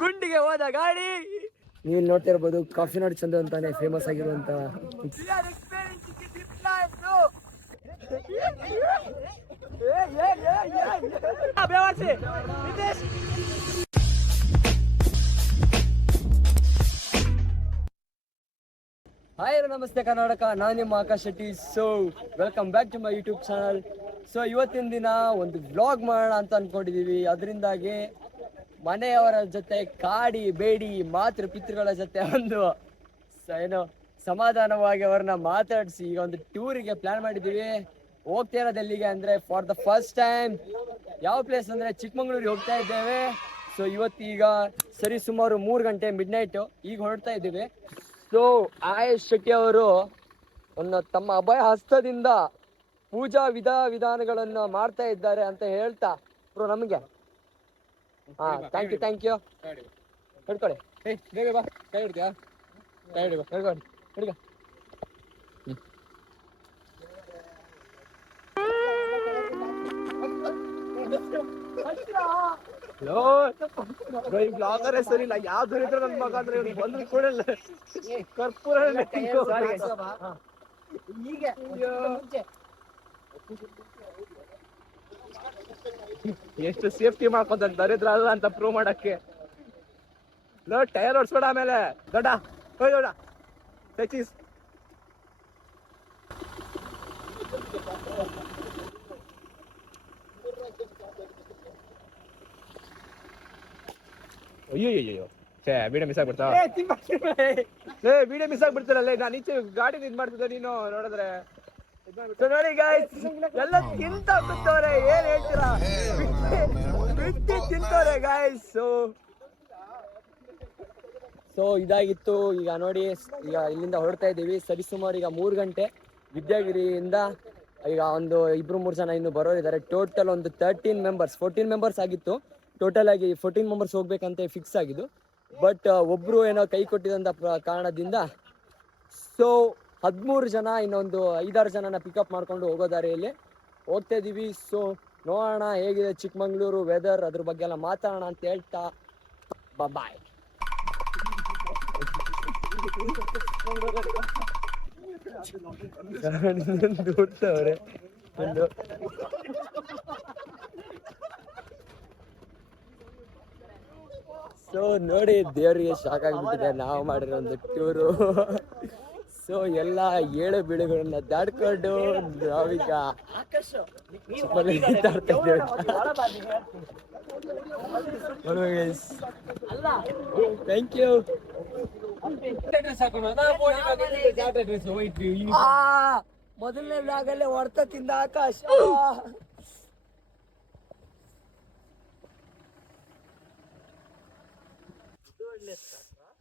ಗುಂಡಿಗೆ ಹೋದ ಗಾಡಿ. ನೀವು ನೋಡ್ತಿರ್ಬೋದು ಕಾಫಿ ನಾಡ್ ಚಂದು ಅಂತಾನೆ ಫೇಮಸ್ ಆಗಿರುವಂತ. ಹಾಯ್ ನಮಸ್ತೆ ಕರ್ನಾಟಕ, ನಾನು ನಿಮ್ಮ Akash Shetty. So welcome back to my YouTube channel. So ಇವತ್ತಿನ ದಿನ ಒಂದು ವ್ಲಾಗ್ ಮಾಡೋಣ ಅಂತ ಅಂದ್ಕೊಂಡಿದ್ದೀವಿ. ಅದರಿಂದಾಗಿ ಮನೆಯವರ ಜೊತೆ ಕಾಡಿ ಬೇಡಿ ಮಾತೃ ಪಿತೃಗಳ ಜೊತೆ ಒಂದು ಏನು ಸಮಾಧಾನವಾಗಿ ಅವ್ರನ್ನ ಮಾತಾಡಿಸಿ ಈಗ ಒಂದು ಟೂರಿಗೆ ಪ್ಲಾನ್ ಮಾಡಿದ್ದೀವಿ. ಹೋಗ್ತಾ ಇರೋದು ಎಲ್ಲಿಗೆ ಅಂದರೆ ಫಾರ್ ದ ಫಸ್ಟ್ ಟೈಮ್ ಯಾವ ಪ್ಲೇಸ್ ಅಂದರೆ ಚಿಕ್ಕಮಂಗ್ಳೂರಿಗೆ ಹೋಗ್ತಾ ಇದ್ದೇವೆ. ಸೊ ಇವತ್ತೀಗ ಸರಿ ಸುಮಾರು 3 ಗಂಟೆ ಮಿಡ್ನೈಟು ಈಗ ಹೊರಡ್ತಾ ಇದ್ದೀವಿ. ಸೊ ಆಯುಷ್ ಶೆಟ್ಟಿ ಅವರು ತಮ್ಮ ಅಭಯ ಹಸ್ತದಿಂದ ಪೂಜಾ ವಿಧಾನಗಳನ್ನು ಮಾಡ್ತಾ ಇದ್ದಾರೆ ಅಂತ ಹೇಳ್ತಾ ಬ್ರೋ ನಮಗೆ ಥ್ಯಾಂಕ್ ಯು ಹಿಡ್ಕೊಳ್ಳಿ. ಬೇಗ ಬಾ, ಕೈ ಹಿಡ್ತೀಯಾ? ಕೈ ಹಿಡಿಬ ಹಿಡ್ಕೊಳ್ಳಿ ಹಿಡ್ಕ. ಈ ಬ್ಲಾಗರ್ ಸರಿ ಇಲ್ಲ, ಯಾವ್ದು ಹೇಳಿದ್ರು ನನ್ನ ಮಗ ಅಂದ್ರೆ ಬಂದ್ರು ಕೊಡಲ್ಲ. ಕರ್ಪೂರ ಎಷ್ಟು ಸೇಫ್ಟಿ ಮಾಡ್ಕೊಂತ ದರಿದ್ರ ಅಲ್ಲ ಅಂತ ಪ್ರೂವ್ ಮಾಡಕ್ಕೆ. ಟೈರ್ ಹೊಡ್ಸ್ಬೇಡ ಆಮೇಲೆ ದೊಡ್ಡ ದೊಡ್ಡ ಟಚೀಸ್. ಅಯ್ಯೋ ವಿಡಿಯೋ ಮಿಸ್ ಆಗ್ಬಿಡ್ತಾವ. ವಿಡಿಯೋ ಮಿಸ್ ಆಗ್ಬಿಡ್ತಾರಲ್ಲ. ನಾನು ಈಚೆ ಗಾಡಿ ಇದ್ ಮಾಡ್ತಿದ್ದೆ, ನೀನು ನೋಡಿದ್ರೆ ನೋಡಿ ಗೈಸ್ ಎಲ್ಲ ತಿಂತ ಬಿತ್ತವ್ರೆ. ಏನ್ ಹೇಳ್ತೀರಾ, ಬಿಟ್ಟು ತಿಂತವ್ರೆ ಗೈಸ್. ಸೊ ಇದಾಗಿತ್ತು. ಈಗ ನೋಡಿ, ಈಗ ಇಲ್ಲಿಂದ ಹೊರಡ್ತಾ ಇದ್ದೀವಿ. ಸರಿಸುಮಾರು ಈಗ 3 ಗಂಟೆ ವಿದ್ಯಾಗಿರಿಯಿಂದ. ಈಗ ಒಂದು 2-3 ಜನ ಇನ್ನು ಬರೋರಿದ್ದಾರೆ. ಟೋಟಲ್ ಒಂದು 14 ಮೆಂಬರ್ಸ್ ಆಗಿತ್ತು. ಟೋಟಲ್ ಆಗಿ 14 ಮೆಂಬರ್ಸ್ ಹೋಗ್ಬೇಕಂತ ಫಿಕ್ಸ್ ಆಗಿದ್ದು. ಬಟ್ ಒಬ್ರು ಏನೋ ಕೈ ಕೊಟ್ಟಿದಂತ ಕಾರಣದಿಂದ ಸೊ 13 ಜನ ಇನ್ನೊಂದು 5-6 ಜನನ ಪಿಕಪ್ ಮಾಡ್ಕೊಂಡು ಹೋಗೋ ದಾರಿಯಲ್ಲಿ ಹೋಗ್ತಾ ಇದೀವಿ. ಸೊ ನೋಡೋಣ ಹೇಗಿದೆ ಚಿಕ್ಕಮಂಗ್ಳೂರು ವೆದರ್, ಅದ್ರ ಬಗ್ಗೆ ಎಲ್ಲ ಮಾತಾಡೋಣ ಅಂತ ಹೇಳ್ತಾ ಬಾಯ್. ದೂಡ್ತವ್ರೆ ಒಂದು. ಸೊ ನೋಡಿ, ದೇವರಿಗೆ ಶಾಕ್ ಆಗಿಬಿಟ್ಟಿದೆ ನಾವು ಮಾಡಿರೋ ಒಂದು ಟೂರು. ಸೊ ಎಲ್ಲ ಏಳು ಬೀಳುಗಳನ್ನ ದಾಡ್ಕೊಂಡು ನಾವೀಗ ಥ್ಯಾಂಕ್ ಯು. ಮೊದಲನೇ ಬ್ಲಾಗಲ್ಲೇ ಹೊಡ್ತ ತಿಂದ ಆಕಾಶ್.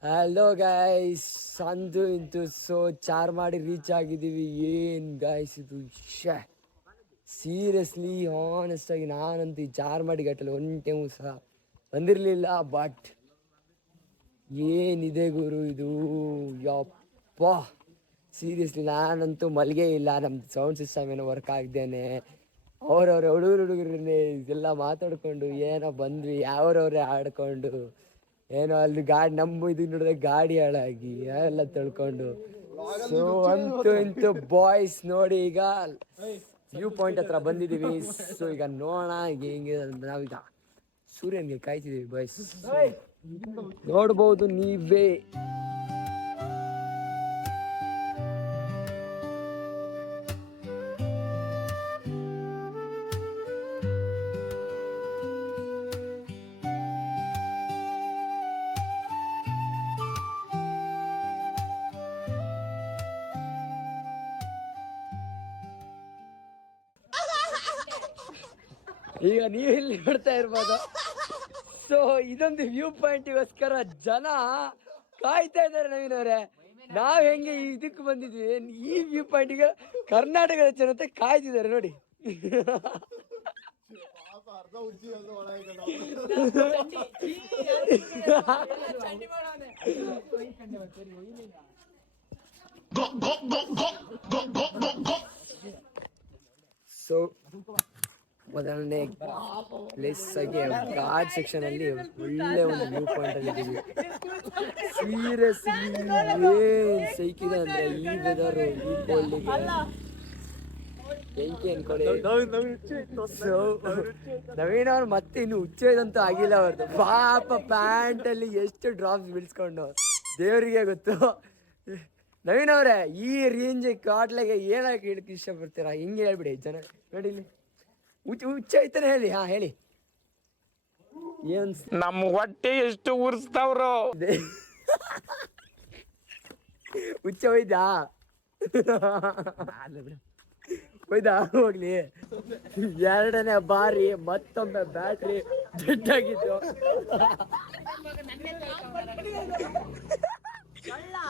ಹಲೋ ಗೈಸ್, ಸಂದು ಇಂತು ಸೊ ಚಾರ್ಮಾಡಿ ರೀಚ್ ಆಗಿದ್ದೀವಿ. ಏನು ಗೈಸ್ ಇದು ಸೀರಿಯಸ್ಲಿ ಹಾನೆಸ್ಟ್ ಆಗಿ ನಾನಂತೂ ಈ ಚಾರ್ಮಾಡಿ ಘಟ್ಟಲ್ಲಿ ಒಂದು ಟೈಮು ಸಹ ಬಂದಿರಲಿಲ್ಲ. ಬಟ್ ಏನಿದೆ ಗುರು ಇದು, ಯಪ್ಪ ಸೀರಿಯಸ್ಲಿ ನಾನಂತೂ ಮಲ್ಗೆ ಇಲ್ಲ. ನಮ್ಮ ಸೌಂಡ್ ಸಿಸ್ಟಮ್ ಏನೋ ವರ್ಕ್ ಆಗ್ದೇನೆ ಅವ್ರವ್ರ ಹುಡುಗರನ್ನೇ ಇದೆಲ್ಲ ಮಾತಾಡ್ಕೊಂಡು ಏನೋ ಬಂದ್ವಿ, ಅವ್ರವ್ರೇ ಆಡ್ಕೊಂಡು ಏನೋ ಅಲ್ಲಿ ಗಾಡಿ ನಮ್ಮ ಇದು ನೋಡಿದ್ರೆ ಗಾಡಿ ಹಾಳಾಗಿ ಎಲ್ಲ ತಿಳ್ಕೊಂಡು. ಸೊ ಅಂತೂ ಇಂತೂ ಬಾಯ್ಸ್ ನೋಡಿ ಈಗ ವ್ಯೂ ಪಾಯಿಂಟ್ ಹತ್ರ ಬಂದಿದ್ದೀವಿ. ಸೊ ಈಗ ನೋಡೋಣ ಹೆಂಗೆ. ನಾವೀಗ ಸೂರ್ಯನ್ಗೆ ಕಾಯ್ತಿದ್ದೀವಿ ಬಾಯ್ಸ್, ನೋಡ್ಬೋದು ನೀವೇ. ಈಗ ನೀವು ಇಲ್ಲಿ ನೋಡ್ತಾ ಇರ್ಬೋದು. ಸೊ ಇದೊಂದು ವ್ಯೂ ಪಾಯಿಂಟ್ಗೋಸ್ಕರ ಜನ ಕಾಯ್ತಾ ಇದ್ದಾರೆ ನವೀನವ್ರೆ. ನಾವ್ ಹೆಂಗೆ ಇದಕ್ಕೆ ಬಂದಿದ್ವಿ, ಈ ವ್ಯೂ ಪಾಯಿಂಟ್ಗೆ ಕರ್ನಾಟಕದ ಜನತೆ ಕಾಯ್ತಿದ್ದಾರೆ ನೋಡಿ. ಸೊ ಮೊದಲನೇ ಪ್ಲೇಸ್ ಆಗಿ ಘಾಟ್ ಸೆಕ್ಷನ್ ಅಲ್ಲಿ ಒಳ್ಳೆ ಒಂದು ವ್ಯೂ ಪಾಯಿಂಟ್ ಅಲ್ಲಿ ಇದ್ದೀವಿ. ಸೀರಿಯಸ್ಲಿ ಏನ್ ಸೈಕಿದೆ ಅಂದ್ರೆ ಈ ವೆದರ್ ಈ ಕೋಲ್ಡಿಗೆ ಬೆಂಕಿ ಅನ್ಕೊಳ್ಳಿ. ಸೊ ನವೀನ್ ಅವ್ರು ಮತ್ತೆ ಇನ್ನು ಹುಚ್ಚೇದಂತೂ ಆಗಿಲ್ಲ ಅವ್ರದ್ದು. ಪಾಪ ಪ್ಯಾಂಟ್ ಅಲ್ಲಿ ಎಷ್ಟು ಡ್ರಾಪ್ಸ್ ಬೀಳ್ಸ್ಕೊಂಡು ದೇವರಿಗೆ ಗೊತ್ತು. ನವೀನ್ ಅವ್ರೆ ಈ ರೇಂಜ್ ಕಾಟ್ಲೆಗೆ ಏನಾಗಿ ಹೇಳಕ್ ಇಷ್ಟಪಡ್ತೀರಾ? ಹಿಂಗೆ ಹೇಳ್ಬಿಡಿ ಜನ ನೋಡಿ ಇಲ್ಲಿ ಹುಚ್ಚ ಐತಾನೆ ಹೇಳಿ. ಹಾ ಹೇಳಿ. ಏನ್ ನಮ್ಮ ಹೊಟ್ಟೆ ಎಷ್ಟು ಉರ್ಸ್ತಾವ್ರು ಹುಚ್ಚ ಒಯ್ದಾ ಒಯ್ದಾ ಹೋಗ್ಲಿ. ಎರಡನೇ ಬಾರಿ ಮತ್ತೊಮ್ಮೆ ಬ್ಯಾಟ್ರಿ ಡೆಡ್ ಆಗಿದ್ದು.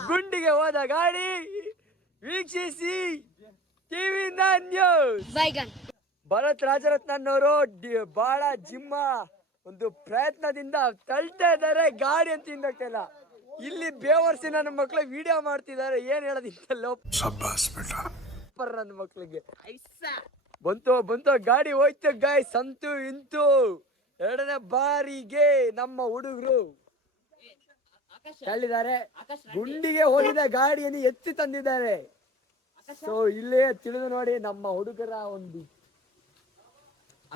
ಗುಂಡಿಗೆ ಹೋದ ಗಾಡಿ ವೀಕ್ಷಿಸಿ ಟಿವಿಯಿಂದ ನ್ಯೂಸ್. ಭರತ್ ರಾಜರತ್ನವರು ಬಹಳ ಜಿಮ್ಮ ಒಂದು ಪ್ರಯತ್ನದಿಂದ ತಳ್ತಾ ಇದ್ದಾರೆ ಗಾಡಿ ಅಂತ ಹಿಂದೋಗ್ತಾ ಇಲ್ಲ. ಇಲ್ಲಿ ಬೇವರ್ಸಿ ನನ್ನ ಮಕ್ಳು ವಿಡಿಯೋ ಮಾಡ್ತಿದ್ದಾರೆ. ಏನ್ ಹೇಳೋದಿಲ್ಲ ನನ್ನ ಮಕ್ಳಿಗೆ. ಬಂತು ಗಾಡಿ ಹೋಯ್ತು ಗಾಯ್ಸ್. ಅಂತೂ ಇಂತೂ ಎರಡನೇ ಬಾರಿಗೆ ನಮ್ಮ ಹುಡುಗರು ತಳ್ಳಿದ್ದಾರೆ. ಗುಂಡಿಗೆ ಹೋಗಿದ ಗಾಡಿಯನ್ನು ಎತ್ತಿ ತಂದಿದ್ದಾರೆ. ಸೊ ಇಲ್ಲೇ ತಿಳಿದು ನೋಡಿ ನಮ್ಮ ಹುಡುಗರ ಒಂದು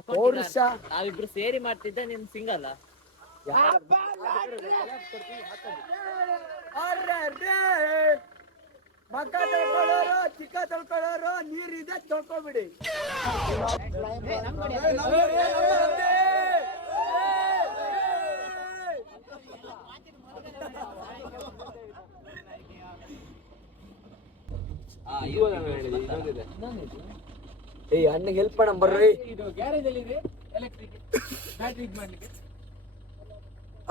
ಪೌರುಷ. ನಾವಿಬ್ರು ಸೇರಿ ಮಾಡ್ತಿದ್ದೆ, ನಿನ್ ಸಿಂಗಲ್ ಮಕ್ಕ ತೊಳ್ಕೊಳ್ಳೋರು ಚಿಕ್ಕ ತೊಳ್ಕೊಳ್ಳೋರು ನೀರಿದೆ ತೊಳ್ಕೊಬಿಡಿ. ಏಯ್ ಅಣ್ಣಗೆ ಹೆಲ್ಪ್ ಮಾಡ ಬರ್ರಿ.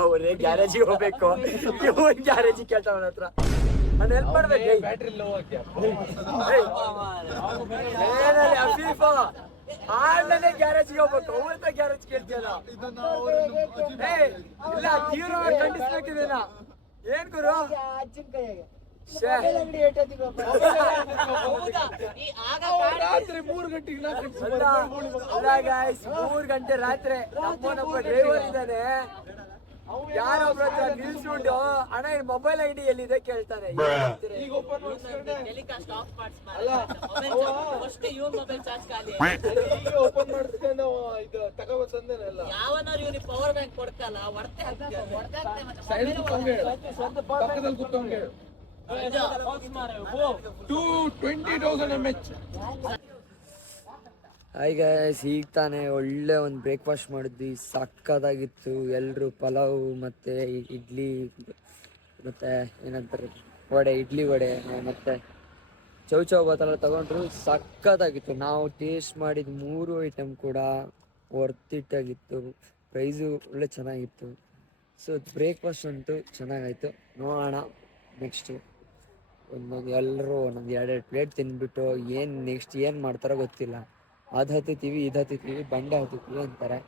ಅವ್ರೆ ಗ್ಯಾರೇಜಿಗೆ ಹೋಗ್ಬೇಕು. ಗ್ಯಾರೇಜಿಗೆ ಕೇಳ್ತಾ ಅವನ ಹತ್ರ ಅಣ್ಣ ಹೆಲ್ಪ್ ಮಾಡ್ಬೇಕು. ಅಫೀಫ ಆಡ್ಲೇ ಗ್ಯಾರೇಜಿಗೆ ಹೋಗ್ಬೇಕು. ಅವತ್ತ ಗ್ಯಾರೇಜ್ ಕೇಳ್ತಿಯಲ್ಲ. ಇಲ್ಲ ತೀವ್ರ ಖಂಡಿಸ್ಬೇಕಿದೇನ ಏನ್ ಗುರು? ರಾತ್ರಿ 3 ಗಂಟೆಗೆ 3 ಗಂಟೆ ರಾತ್ರಿ ನಮ್ಮ ಡ್ರೈವರ್ ಇದ್ದಾನೆ. ಯಾರೊಬ್ರ ಹತ್ರ ನಿಲ್ಸ್ಬಿಟ್ಟು ಅಣ್ಣ ಮೊಬೈಲ್ ಐಡಿ ಎಲ್ಲಿದೆ ಕೇಳ್ತಾನೆ. ಯಾವನಾರು ಇವ್ರಿಗೆ ಪವರ್ ಬ್ಯಾಂಕ್ ಕೊಡ್ತಲ್ಲ ಹೊಡ್ತೆ ಹಾಯ್ ಗೈಸ್, ಈಗ ತಾನೇ ಒಳ್ಳೆ ಒಂದು ಬ್ರೇಕ್ಫಾಸ್ಟ್ ಮಾಡಿದ್ವಿ. ಸಕ್ಕತ್ತಾಗಿತ್ತು. ಎಲ್ಲರೂ ಪಲಾವ್ ಮತ್ತು ಇಡ್ಲಿ ಮತ್ತು ಏನಂತಾರೆ ಇಡ್ಲಿ ವಡೆ ಮತ್ತು ಚೌ ಬಾತೆಲ್ಲ ತೊಗೊಂಡ್ರು. ಸಕ್ಕತ್ತಾಗಿತ್ತು. ನಾವು ಟೇಸ್ಟ್ ಮಾಡಿದ 3 ಐಟಮ್ ಕೂಡ ವರ್ತಿಟ್ಟಾಗಿತ್ತು. ಪ್ರೈಸು ಒಳ್ಳೆ ಚೆನ್ನಾಗಿತ್ತು. ಸೊ ಬ್ರೇಕ್ಫಾಸ್ಟ್ ಅಂತೂ ಚೆನ್ನಾಗಾಯಿತು. ನೋಡೋಣ ನೆಕ್ಸ್ಟು ಎಲ್ಲರೂ ಒಂದೊಂದು 2 ಪ್ಲೇಟ್ ತಿಂದ್ಬಿಟ್ಟು ನೆಕ್ಸ್ಟ್ ಏನು ಮಾಡ್ತಾರೋ ಗೊತ್ತಿಲ್ಲ. ಅದು ಹತ್ತಿತೀವಿ ಇದು ಹತ್ತಿತೀವಿ ಬಂಡೆ ಹತ್ತಿತೀವಿ ಅಂತಾರೆ.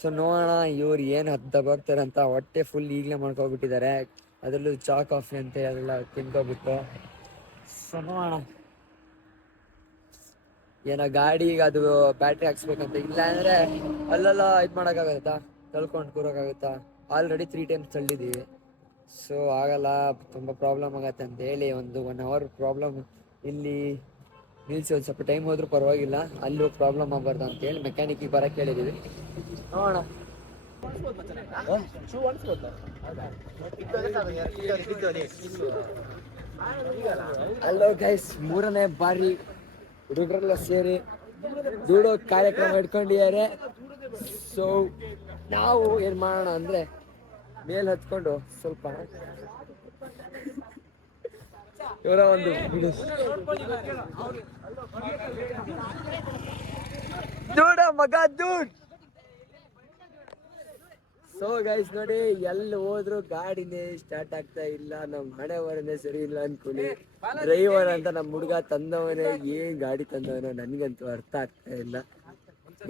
ಸೊ ನೋಡೋಣ ಇವ್ರು ಏನು ಹತ್ತಬಾಗ್ತಾರೆ ಅಂತ. ಹೊಟ್ಟೆ ಫುಲ್ ಈಗಲೇ ಮಾಡ್ಕೊಬಿಟ್ಟಿದ್ದಾರೆ. ಅದರಲ್ಲೂ ಚಾ ಕಾಫಿ ಅಂತ ಎಲ್ಲ ತಿನ್ಕೊಬಿಟ್ಟು. ಸೊ ನೋಡೋಣ ಏನೋ ಗಾಡಿಗೆ ಅದು ಬ್ಯಾಟ್ರಿ ಹಾಕ್ಸ್ಬೇಕಂತ. ಇಲ್ಲ ಅಂದರೆ ಅಲ್ಲೆಲ್ಲ ಇದು ಮಾಡೋಕ್ಕಾಗತ್ತಾ? ತಳ್ಕೊಂಡು ಕೂರೋಕ್ಕಾಗುತ್ತಾ? ಆಲ್ರೆಡಿ 3 ಟೈಮ್ಸ್ ತಳ್ಳಿದ್ದೀವಿ. ಸೊ ಆಗಲ್ಲ, ತುಂಬ ಪ್ರಾಬ್ಲಮ್ ಆಗತ್ತೆ ಅಂತ ಹೇಳಿ ಒಂದು 1 ಅವರ್ ಪ್ರಾಬ್ಲಮ್ ಇಲ್ಲಿ ನಿಲ್ಸಿ ಒಂದು ಸ್ವಲ್ಪ ಟೈಮ್ ಹೋದ್ರೂ ಪರವಾಗಿಲ್ಲ, ಅಲ್ಲಿ ಹೋಗಿ ಪ್ರಾಬ್ಲಮ್ ಆಗಬಾರ್ದು ಅಂತೇಳಿ ಮೆಕ್ಯಾನಿಕ್ಕಿಗೆ ಬರೋಕ್ಕೆ ಹೇಳಿದ್ದೀವಿ. ನೋಡೋಣ. ಹಲೋ ಗೈಸ್, 3ನೇ ಬಾರಿ ಹುಡುಗರೆಲ್ಲ ಸೇರಿ ಜೂಡೋ ಕಾರ್ಯಕ್ರಮ ಇಟ್ಕೊಂಡಿದ್ದಾರೆ. ಸೊ ನಾವು ಏನು ಮಾಡೋಣ ಅಂದರೆ ಮೇಲೆ ಹತ್ಕೊಂಡು ಸ್ವಲ್ಪ ಇವರ ಒಂದು ದೂಡ ಮಗ ದೂಡ್. ಸೊ ಗೈಸ್ ನೋಡಿ, ಎಲ್ಲಿ ಹೋದ್ರು ಗಾಡಿನೇ ಸ್ಟಾರ್ಟ್ ಆಗ್ತಾ ಇಲ್ಲ. ನಮ್ಮ ಹಣೆವರನೇ ಸರಿ ಇಲ್ಲ ಅನ್ಕೊಳ್ಳಿ. ಡ್ರೈವರ್ ಅಂತ ನಮ್ಮ ಹುಡುಗ ತಂದವನೇ ಏನ್ ಗಾಡಿ ತಂದವನೋ ನನಗಂತೂ ಅರ್ಥ ಆಗ್ತಾ ಇಲ್ಲ.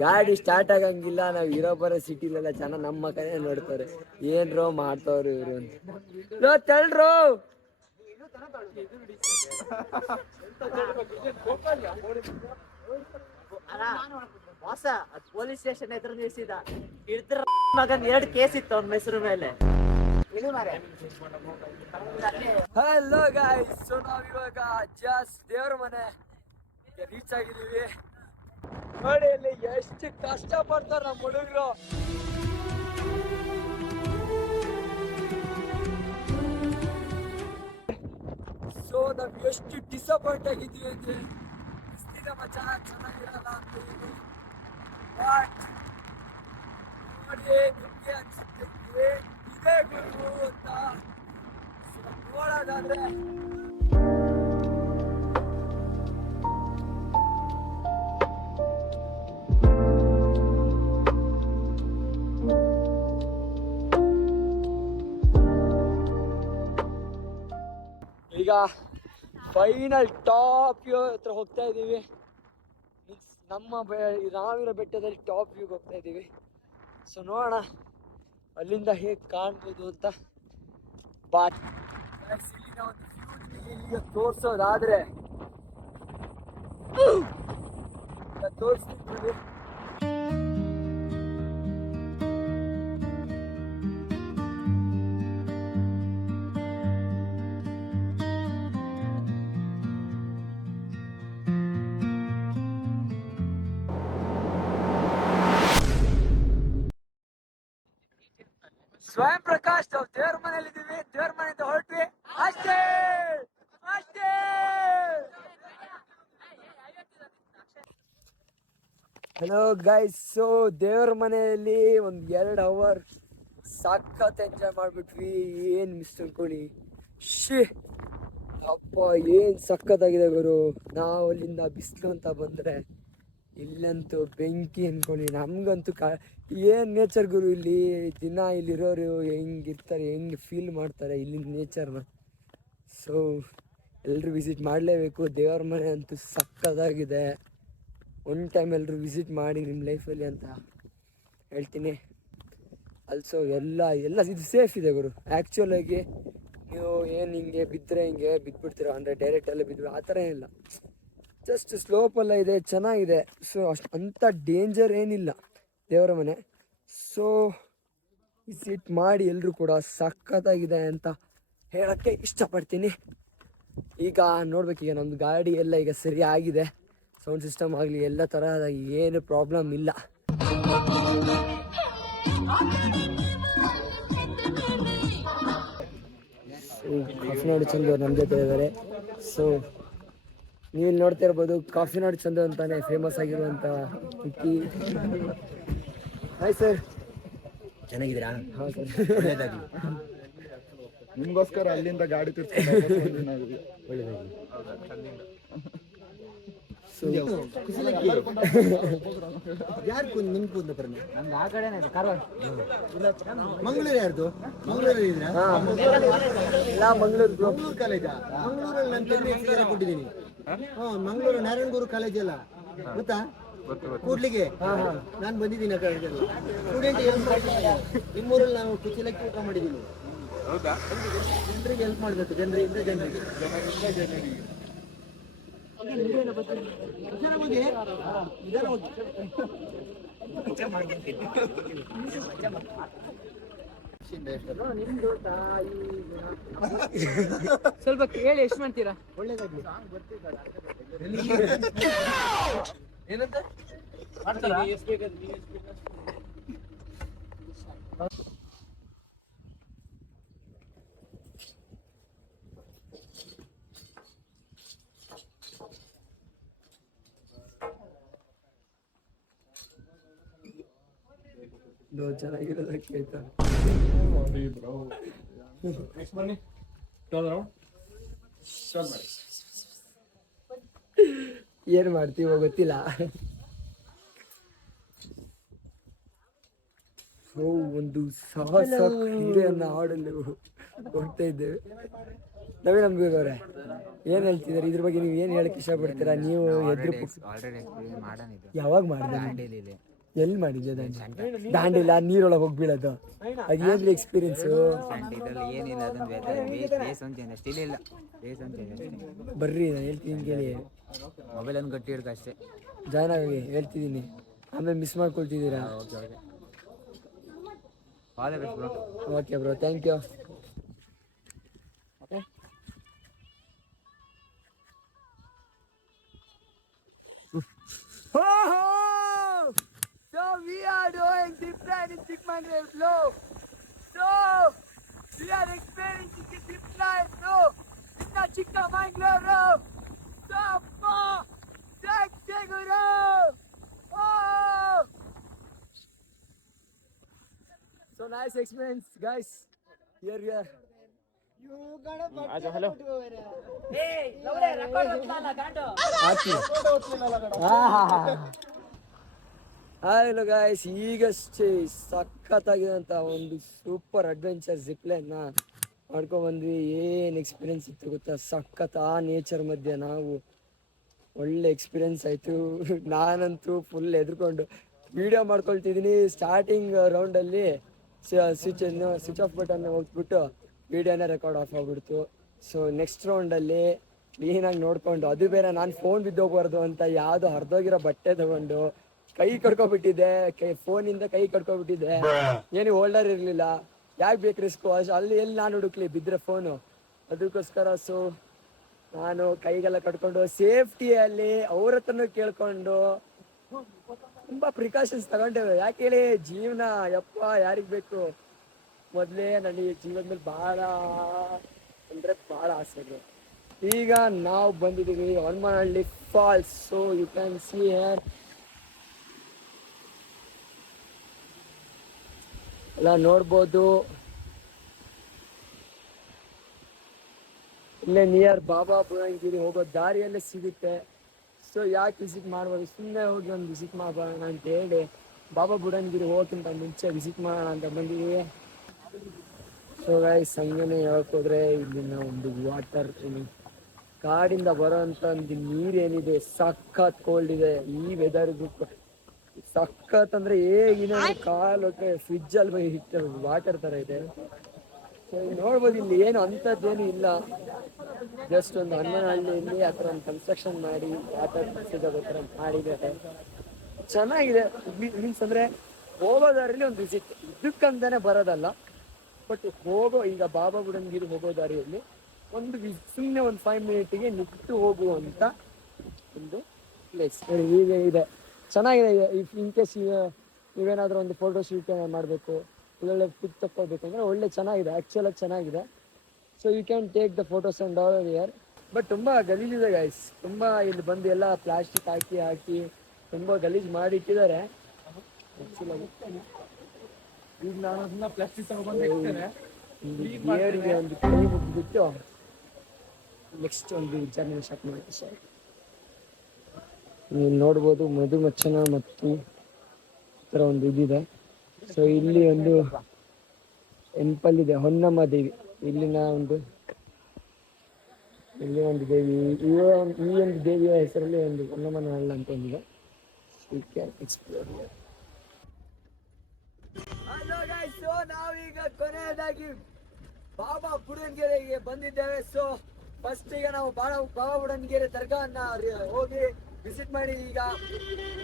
ಗಾಡಿ ಸ್ಟಾರ್ಟ್ ಆಗಂಗಿಲ್ಲ. ನಾವು ಇರೋ ಬರೋ ಸಿಟಿಲೆಲ್ಲ ಜನ ನಮ್ಮ ಕಡೆ ನೋಡ್ತಾರೆ, ಏನ್ರೋ ಮಾಡ್ತವ್ರು ಇವರು ಅಂತ. ತಳ್ರು ಮೋಸ ಅದ್ ಪೊಲೀಸ್ ಸ್ಟೇಷನ್ ಎದುರು ನಿಲ್ಸಿದ ಹಿಡಿದ್ರ ಮಗನ್ 2 ಕೇಸ್ ಇತ್ತು ಅವ್ನ ಹೆಸರು ಮೇಲೆ. ಇದು ಮಾರೆ ಹಲೋ ಗಾಯ್ಸ್, ಸೊ ನಾವಿವಾಗ ಜಸ್ಟ್ ದೇವ್ರ ಮನೆ ರೀಚ್ ಆಗಿದ್ದೀವಿ. ನೋಡಿ ಇಲ್ಲಿ ಎಷ್ಟು ಕಷ್ಟ ಪಡ್ತಾರ ನಮ್ಮ ಹುಡುಗರು. ಸೊ ನಾವ್ ಎಷ್ಟು ಡಿಸಪಾಯಿಂಟ್ ಆಗಿದ್ವಿ ಅಂದ್ರೆ ಬಿಸ್ಲಿನ ಮಜಾ ಚೆನ್ನಾಗಿರಲ್ಲ ಅಂತ ಹೇಳಿ. ಬಟ್ ನೋಡಿ ನಿಮ್ಗೆ ಅನ್ಸುತ್ತೆ ಇದೇ ಗುರು ಅಂತ. ನೋಡೋದಾದ್ರೆ ಈಗ ಫೈನಲ್ ಟಾಪ್ ವ್ಯೂ ಹತ್ರ ಹೋಗ್ತಾ ಇದ್ದೀವಿ. ಮೀನ್ಸ್ ನಾವಿರೋ ಬೆಟ್ಟದಲ್ಲಿ ಟಾಪ್ ವ್ಯೂಗೆ ಹೋಗ್ತಾ ಇದ್ದೀವಿ. ಸೊ ನೋಡೋಣ ಅಲ್ಲಿಂದ ಹೇಗೆ ಕಾಣ್ಬೋದು ಅಂತ. ಬಟ್ ಇಲ್ಲಿನ ಒಂದು ವ್ಯೂ ಈಗ ತೋರಿಸೋದಾದ್ರೆ ತೋರಿಸ್ತಿದ್ದೀವಿ. ಸ್ವಯಂ ಪ್ರಕಾಶ್ ನಾವು ದೇವ್ರ ಮನೇಲಿ ಇದೀವಿ. ದೇವ್ರ ಮನೆಯಿಂದ ಹೊರಟ್ವಿ ಅಷ್ಟೇ ಅಷ್ಟೇ. ಹಲೋ ಗೈಸ್, ಸೊ ದೇವ್ರ ಮನೆಯಲ್ಲಿ ಒಂದು 2 ಅವರ್ ಸಖತ್ ಎಂಜಾಯ್ ಮಾಡ್ಬಿಟ್ವಿ. ಏನ್ ಮಿಸ್ ಅನ್ಕೊಳ್ಳಿ. ಶಿ ಅಪ್ಪ ಏನ್ ಸಖತ್ತಾಗಿದೆ ಗುರು. ನಾವು ಅಲ್ಲಿಂದ ಬಿಸಿಲು ಅಂತ ಬಂದ್ರೆ ಇಲ್ಲಂತೂ ಬೆಂಕಿ ಅನ್ಕೊಳ್ಳಿ. ನಮ್ಗಂತೂ ಏನ್ ನೇಚರ್ ಗುರು. ಇಲ್ಲಿ ದಿನ ಇಲ್ಲಿರೋರು ಹೆಂಗಿರ್ತಾರೆ, ಹೆಂಗೆ ಫೀಲ್ ಮಾಡ್ತಾರೆ ಇಲ್ಲಿನ ನೇಚರ್ನ. ಸೊ ಎಲ್ಲರೂ ವಿಸಿಟ್ ಮಾಡಲೇಬೇಕು. ದೇವ್ರ ಮನೆ ಅಂತೂ ಸಕ್ಕತ್ತಾಗಿದೆ. ಒನ್ ಟೈಮ್ ಎಲ್ಲರೂ ವಿಸಿಟ್ ಮಾಡಿ ನಿಮ್ಮ ಲೈಫಲ್ಲಿ ಅಂತ ಹೇಳ್ತೀನಿ. ಅಲ್ಸೋ ಎಲ್ಲ ಇದು ಸೇಫ್ ಇದೆ ಗುರು. ಆ್ಯಕ್ಚುಲಾಗಿ ನೀವು ಏನು ಹಿಂಗೆ ಬಿದ್ದರೆ ಹಿಂಗೆ ಬಿದ್ದುಬಿಡ್ತೀರ ಅಂದರೆ ಡೈರೆಕ್ಟಲ್ಲೇ ಬಿದ್ದು ಆ ಥರ ಏನಿಲ್ಲ. ಜಸ್ಟ್ ಸ್ಲೋಪೆಲ್ಲ ಇದೆ, ಚೆನ್ನಾಗಿದೆ. ಸೊ ಅಂಥ ಡೇಂಜರ್ ಏನಿಲ್ಲ ದೇವರ ಮನೆ. ಸೊ ವಿಸಿಟ್ ಮಾಡಿ ಎಲ್ಲರೂ ಕೂಡ ಸಖತ್ತಾಗಿದೆ ಅಂತ ಹೇಳೋಕ್ಕೆ ಇಷ್ಟಪಡ್ತೀನಿ. ಈಗ ನೋಡ್ಬೇಕೀಗ ನಮ್ಮದು ಗಾಡಿ ಎಲ್ಲ ಈಗ ಸರಿ ಆಗಿದೆ. ಸೌಂಡ್ ಸಿಸ್ಟಮ್ ಆಗಲಿ ಎಲ್ಲ ಥರದ ಏನು ಪ್ರಾಬ್ಲಮ್ ಇಲ್ಲ. ಕಾಫಿನಾಡು ಚಂದು ನಮ್ಮ ಜೊತೆ ಇದ್ದಾರೆ. ಸೊ ನೀವು ಇಲ್ಲಿ ನೋಡ್ತಾ ಇರ್ಬೋದು, ಕಾಫಿನಾಡು ಚಂದು ಅಂತಾನೆ ಫೇಮಸ್ ಆಗಿರುವಂಥ ವಿಕ್ಕಿ. ಹಾಯ್ ಸರ್, ಚೆನ್ನಾಗಿದ್ದೀರಾ? ಹಾಂ ಸರ್. ಒಳ್ಳೇದಾಗಿ ನಿಮ್ಗೋಸ್ಕರ ಅಲ್ಲಿಂದ ಗಾಡಿ ತಿರ್ಸ್ಕೊಂಡು ಒಳ್ಳೇದಾಗಿ. ಸೊ ಯಾರು ಕುಂದು ನಿಮ್ ಕುಂದು ಬರೋಣ? ನಮ್ದು ಆ ಕಡೆನೇ ಕಾರವಾರ. ಮಂಗಳೂರು ಯಾರ್ದು? ಮಂಗಳೂರಲ್ಲಿ ಇದ್ದೀರಾ? ಎಲ್ಲ ಮಂಗಳೂರು. ಮಂಗಳೂರು ಕಾಲೇಜಾ? ಮಂಗಳೂರಲ್ಲಿ ನಾನು ತಂದೆ ಹೆಸರು ಕೊಟ್ಟಿದ್ದೀನಿ. ಮಂಗಳೂರು ನಾರಾಯಣಗುರು ಕಾಲೇಜ್ ಅಲ್ಲ ಗೊತ್ತಾ? ಕೂಡ್ಲಿಗೆ ನಾನು ಬಂದಿದ್ದೀನಿ ಆ ಕಾಲೇಜಲ್ಲಿ ಸ್ಟೂಡೆಂಟ್ ಹೆಲ್ಪ್ ಮಾಡ್ತೀನಿ. ನಿಮ್ಮೂರಲ್ಲಿ ನಾವು ಕುಚಿಲಕ್ಕೆ ಊಟ ಮಾಡಿದ್ದೀನಿ. ಜನರಿಗೆ ಹೆಲ್ಪ್ ಮಾಡಬೇಕು. ಜನರಿಂದ ಜನರಿಗೆ ಸ್ವಲ್ಪ ಕೇಳಿ ಎಷ್ಟು ಮಾಡ್ತೀರಾ? ಒಳ್ಳೇದಾಗ್ಲಿ. ಏನಂತ ಚೆನ್ನಾಗಿರೋದಕ್ಕೆ ಆಯ್ತಾ? ಏನ್ ಮಾಡ್ತೀವೋ ಗೊತ್ತಿಲ್ಲ. ಒಂದು ಸಾಹಸ ಕ್ರೀಡೆಯನ್ನ ಆಡಲು ಹೋಗ್ತಾ ಇದ್ದೇವೆ. ನವೀನ್ ನಮ್ಗವ್ರೆ ಏನ್ ಹೇಳ್ತಿದ್ದಾರೆ ಇದ್ರ ಬಗ್ಗೆ? ನೀವು ಏನ್ ಹೇಳಕ್ ಇಷ್ಟಪಡ್ತೀರಾ? ನೀವು ಯಾವಾಗ ಮಾಡಿದ್ರೆ ಎಲ್ಲಿ ಮಾಡಿದ್ದೆ? ದಾಂಡಿಲ್ಲ ನೀರೊಳಗೆ ಹೋಗ್ಬೀಳೋದು ಅದೇನ್ರಿ ಎಕ್ಸ್ಪೀರಿಯನ್ಸು? ಬರ್ರಿ ನಾನು ಹೇಳ್ತೀನಿ ಕೇಳಿ. ಮೊಬೈಲ್ ಅನ್ನು ಗಟ್ಟಿ ಹಿಡ್ಕ ಅಷ್ಟೇ. ಜಾಯ್ನ್ ಆಗಿ ಹೇಳ್ತಿದ್ದೀನಿ. ಆಮೇಲೆ ಮಿಸ್ ಮಾಡ್ಕೊಳ್ತಿದ್ದೀರಾ? Okay bro, thank you. So we are doing zipline in Chikmagalur, bro. So we are experiencing the zipline, bro, in the Chikmagalur. So Guru. Oh! So nice experience, guys. Here we are. Hello guys, ಈಗಷ್ಟೇ ಸಖತ್ತಾಗಿದಂತ ಒಂದು super adventure zipline ಮಾಡ್ಕೊಂಡ್ ಬಂದ್ವಿ. ಏನ್ experience ಇತ್ತು ಗೊತ್ತಾ? ಸಖತ್ ಆ nature ಮಧ್ಯೆ ನಾವು ಒಳ್ಳೆ ಎಕ್ಸ್ಪೀರಿಯನ್ಸ್ ಆಯ್ತು. ನಾನಂತೂ ಫುಲ್ ಎದ್ಕೊಂಡು ವಿಡಿಯೋ ಮಾಡ್ಕೊಳ್ತಿದ್ದೀನಿ. ಸ್ಟಾರ್ಟಿಂಗ್ ರೌಂಡಲ್ಲಿ ಸ್ವಿಚ್ ಆಫ್ ಬಟನ್ ಹೋಗ್ಬಿಟ್ಟು ವಿಡಿಯೋನೇ ರೆಕಾರ್ಡ್ ಆಫ್ ಆಗ್ಬಿಡ್ತು. ಸೊ ನೆಕ್ಸ್ಟ್ ರೌಂಡಲ್ಲಿ ಕ್ಲೀನಾಗಿ ನೋಡ್ಕೊಂಡು, ಅದು ಬೇರೆ ನಾನು ಫೋನ್ ಬಿದ್ದೋಗ್ಬಾರ್ದು ಅಂತ ಯಾವುದೋ ಹರಿದೋಗಿರೋ ಬಟ್ಟೆ ತಗೊಂಡು ಕೈ ಕಡ್ಕೊಬಿಟ್ಟಿದ್ದೆ. ಫೋನಿಂದ ಕೈ ಕಡ್ಕೊಬಿಟ್ಟಿದ್ದೆ. ಏನು ಹೋಲ್ಡರ್ ಇರಲಿಲ್ಲ. ಯಾಕೆ ಬೇಕು ರಿಸ್ಕು? ಅಲ್ಲಿ ಎಲ್ಲಿ ನಾನು ಹುಡುಕ್ಲಿ ಬಿದ್ದರೆ ಫೋನು. ಅದಕ್ಕೋಸ್ಕರ ಸೊ ನಾನು ಕೈಗೆಲ್ಲ ಕಟ್ಕೊಂಡು ಸೇಫ್ಟಿಯಲ್ಲಿ ಅವ್ರ ಹತ್ರನೂ ಕೇಳ್ಕೊಂಡು ತುಂಬ ಪ್ರಿಕಾಷನ್ಸ್ ತಗೊಂಡೇವೆ. ಯಾಕೆ ಹೇಳಿ, ಜೀವನ ಯಪ್ಪ ಯಾರಿಗೆ ಬೇಕು. ಮೊದಲೇ ನನಗೆ ಜೀವನ ಮೇಲೆ ಭಾಳ ಅಂದರೆ ಭಾಳ ಆಸೆ ಇದೆ. ಈಗ ನಾವು ಬಂದಿದ್ದೀವಿ Honmanahalli falls. So you can see here ಎಲ್ಲ ನೋಡ್ಬೋದು. ಇಲ್ಲೇ ನಿಯರ್ ಬಾಬಾ ಬುಡನ್ಗಿರಿ ಹೋಗೋ ದಾರಿಯಲ್ಲೇ ಸಿಗುತ್ತೆ. ಸೊ ಯಾಕೆ ವಿಸಿಟ್ ಮಾಡ್ಬೋದು, ಸುಮ್ಮನೆ ಹೋಗಿ ಒಂದು ವಿಸಿಟ್ ಮಾಡೋಣ ಅಂತ ಹೇಳಿ ಬಾಬಾ ಬುಡನ್ಗಿರಿ ಹೋಗೋಕ್ಕಿಂತ ಮುಂಚೆ ವಿಸಿಟ್ ಮಾಡೋಣ ಅಂತ ಬಂದಿದ್ದೀವಿ. ಸೊ ಗೈಸ್, ಹಂಗೇನೆ ಹೇಳ್ಕೋದ್ರೆ ಇಲ್ಲಿನ ಒಂದು ವಾಟರ್ ಕಾಡಿಂದ ಬರೋಂಥ ಒಂದು ನೀರೇನಿದೆ ಸಖತ್ ಕೋಲ್ಡ್ ಇದೆ. ಈ ವೆದರ್ಗೂ ಸಖತ್ ಅಂದರೆ ಹೇಗಿನ ಕಾಲಕ್ಕೆ ಫ್ರಿಜ್ಜಲ್ಲಿ ಇಟ್ಟು ವಾಟರ್ ಥರ ಇದೆ. ಸೊ ನೋಡ್ಬೋದು, ಇಲ್ಲಿ ಏನು ಅಂಥದ್ದೇನು ಇಲ್ಲ. ಜಸ್ಟ್ ಒಂದು ಹನುಮನಹಳ್ಳಿಯಲ್ಲಿ ಆ ಥರ ಒಂದು ಕನ್ಸ್ಟ್ರಕ್ಷನ್ ಮಾಡಿ ವಾಟರ್ ಸಿಗೋದು ಥರ ಮಾಡಿದ್ದಾರೆ. ಚೆನ್ನಾಗಿದೆ. ಮೀನ್ಸ್ ಅಂದರೆ ಹೋಗೋದಾರಿಯಲ್ಲಿ ಒಂದು ವಿಸಿಟ್, ಇದಕ್ಕಂತಾನೆ ಬರೋದಲ್ಲ, ಬಟ್ ಹೋಗೋ ಈಗ ಬಾಬಾ ಬುಡನ್ಗಿರಿ ಹೋಗೋ ದಾರಿಯಲ್ಲಿ ಒಂದು ಸುಮ್ಮನೆ ಒಂದು 5 ಮಿನಿಟಿಗೆ ನಿಂತು ಹೋಗುವಂಥ ಒಂದು ಪ್ಲೇಸ್ ಈಗ ಇದೆ. ಚೆನ್ನಾಗಿದೆ. ಇಫ್ ಇನ್ ಕೇಸ್ ನೀವೇನಾದರೂ ಒಂದು ಫೋಟೋ ಶೂಟ್ ಮಾಡಬೇಕು, ಒಳ್ಳೊಳ್ಳೆ ಪಿಕ್ ತಕ್ಕೋಬೇಕು ಅಂದರೆ ಒಳ್ಳೆ ಚೆನ್ನಾಗಿದೆ, ಆ್ಯಕ್ಚುಲಾಗಿ ಚೆನ್ನಾಗಿದೆ. So you can take the photos and all here. But ತುಂಬ ಗಲೀಜಿದೆ ಗೈಸ್. ತುಂಬ ಇಲ್ಲಿ ಬಂದು ಎಲ್ಲ ಪ್ಲಾಸ್ಟಿಕ್ ಹಾಕಿ ತುಂಬ ಗಲೀಜು ಮಾಡಿ ಇಟ್ಟಿದ್ದಾರೆ. ಆ್ಯಕ್ಚುಲಾಗಿ ಈಗ ನಾನು ಅದನ್ನ ಪ್ಲಾಸ್ಟಿಕ್ ತಗೊಬಂದಿರ್ತೇನೆ. ಏರಿಗೆ ಒಂದು ಕೈ ಮುಗಿದ್ಬಿಟ್ಟು ನೆಕ್ಸ್ಟ್ ಒಂದು ಜರ್ನಿ ಸ್ಟಾರ್ಟ್ ಮಾಡಿ. ಸರ್ ನೀವು ನೋಡ್ಬೋದು ಮಧುಮಚ್ಚನ ಮತ್ತು ಈ ಥರ ಒಂದು ಇದಿದೆ. ಸೊ ಇಲ್ಲಿ ಒಂದು ಟೆಂಪಲ್ ಇದೆ, ಹೊನ್ನಮ್ಮ ದೇವಿ. ಇಲ್ಲಿ ಒಂದು ದೇವಿ, ಈ ಒಂದು ದೇವಿಯ ಹೆಸರಲ್ಲಿ ಒಂದು ಹೊನ್ನಮ್ಮನ ಹಳ್ಳ ಅಂತ ಒಂದಿದೆ. ಎಕ್ಸ್ಪ್ಲೋರ್. ಹಲೋ ಗೈಸ್, ಸೊ ನಾವೀಗ ಕೊನೆಯದಾಗಿ ಬಾಬಾ ಬುಡನ್ಗಿರಿಗೆ ಬಂದಿದ್ದೇವೆ. ಸೊ ಫಸ್ಟ್ ಈಗ ನಾವು ಬಾಬಾ ಬುಡನ್ಗಿರಿ ದರ್ಗಾನ ಹೋಗಿ ವಿಸಿಟ್ ಮಾಡಿ ಈಗ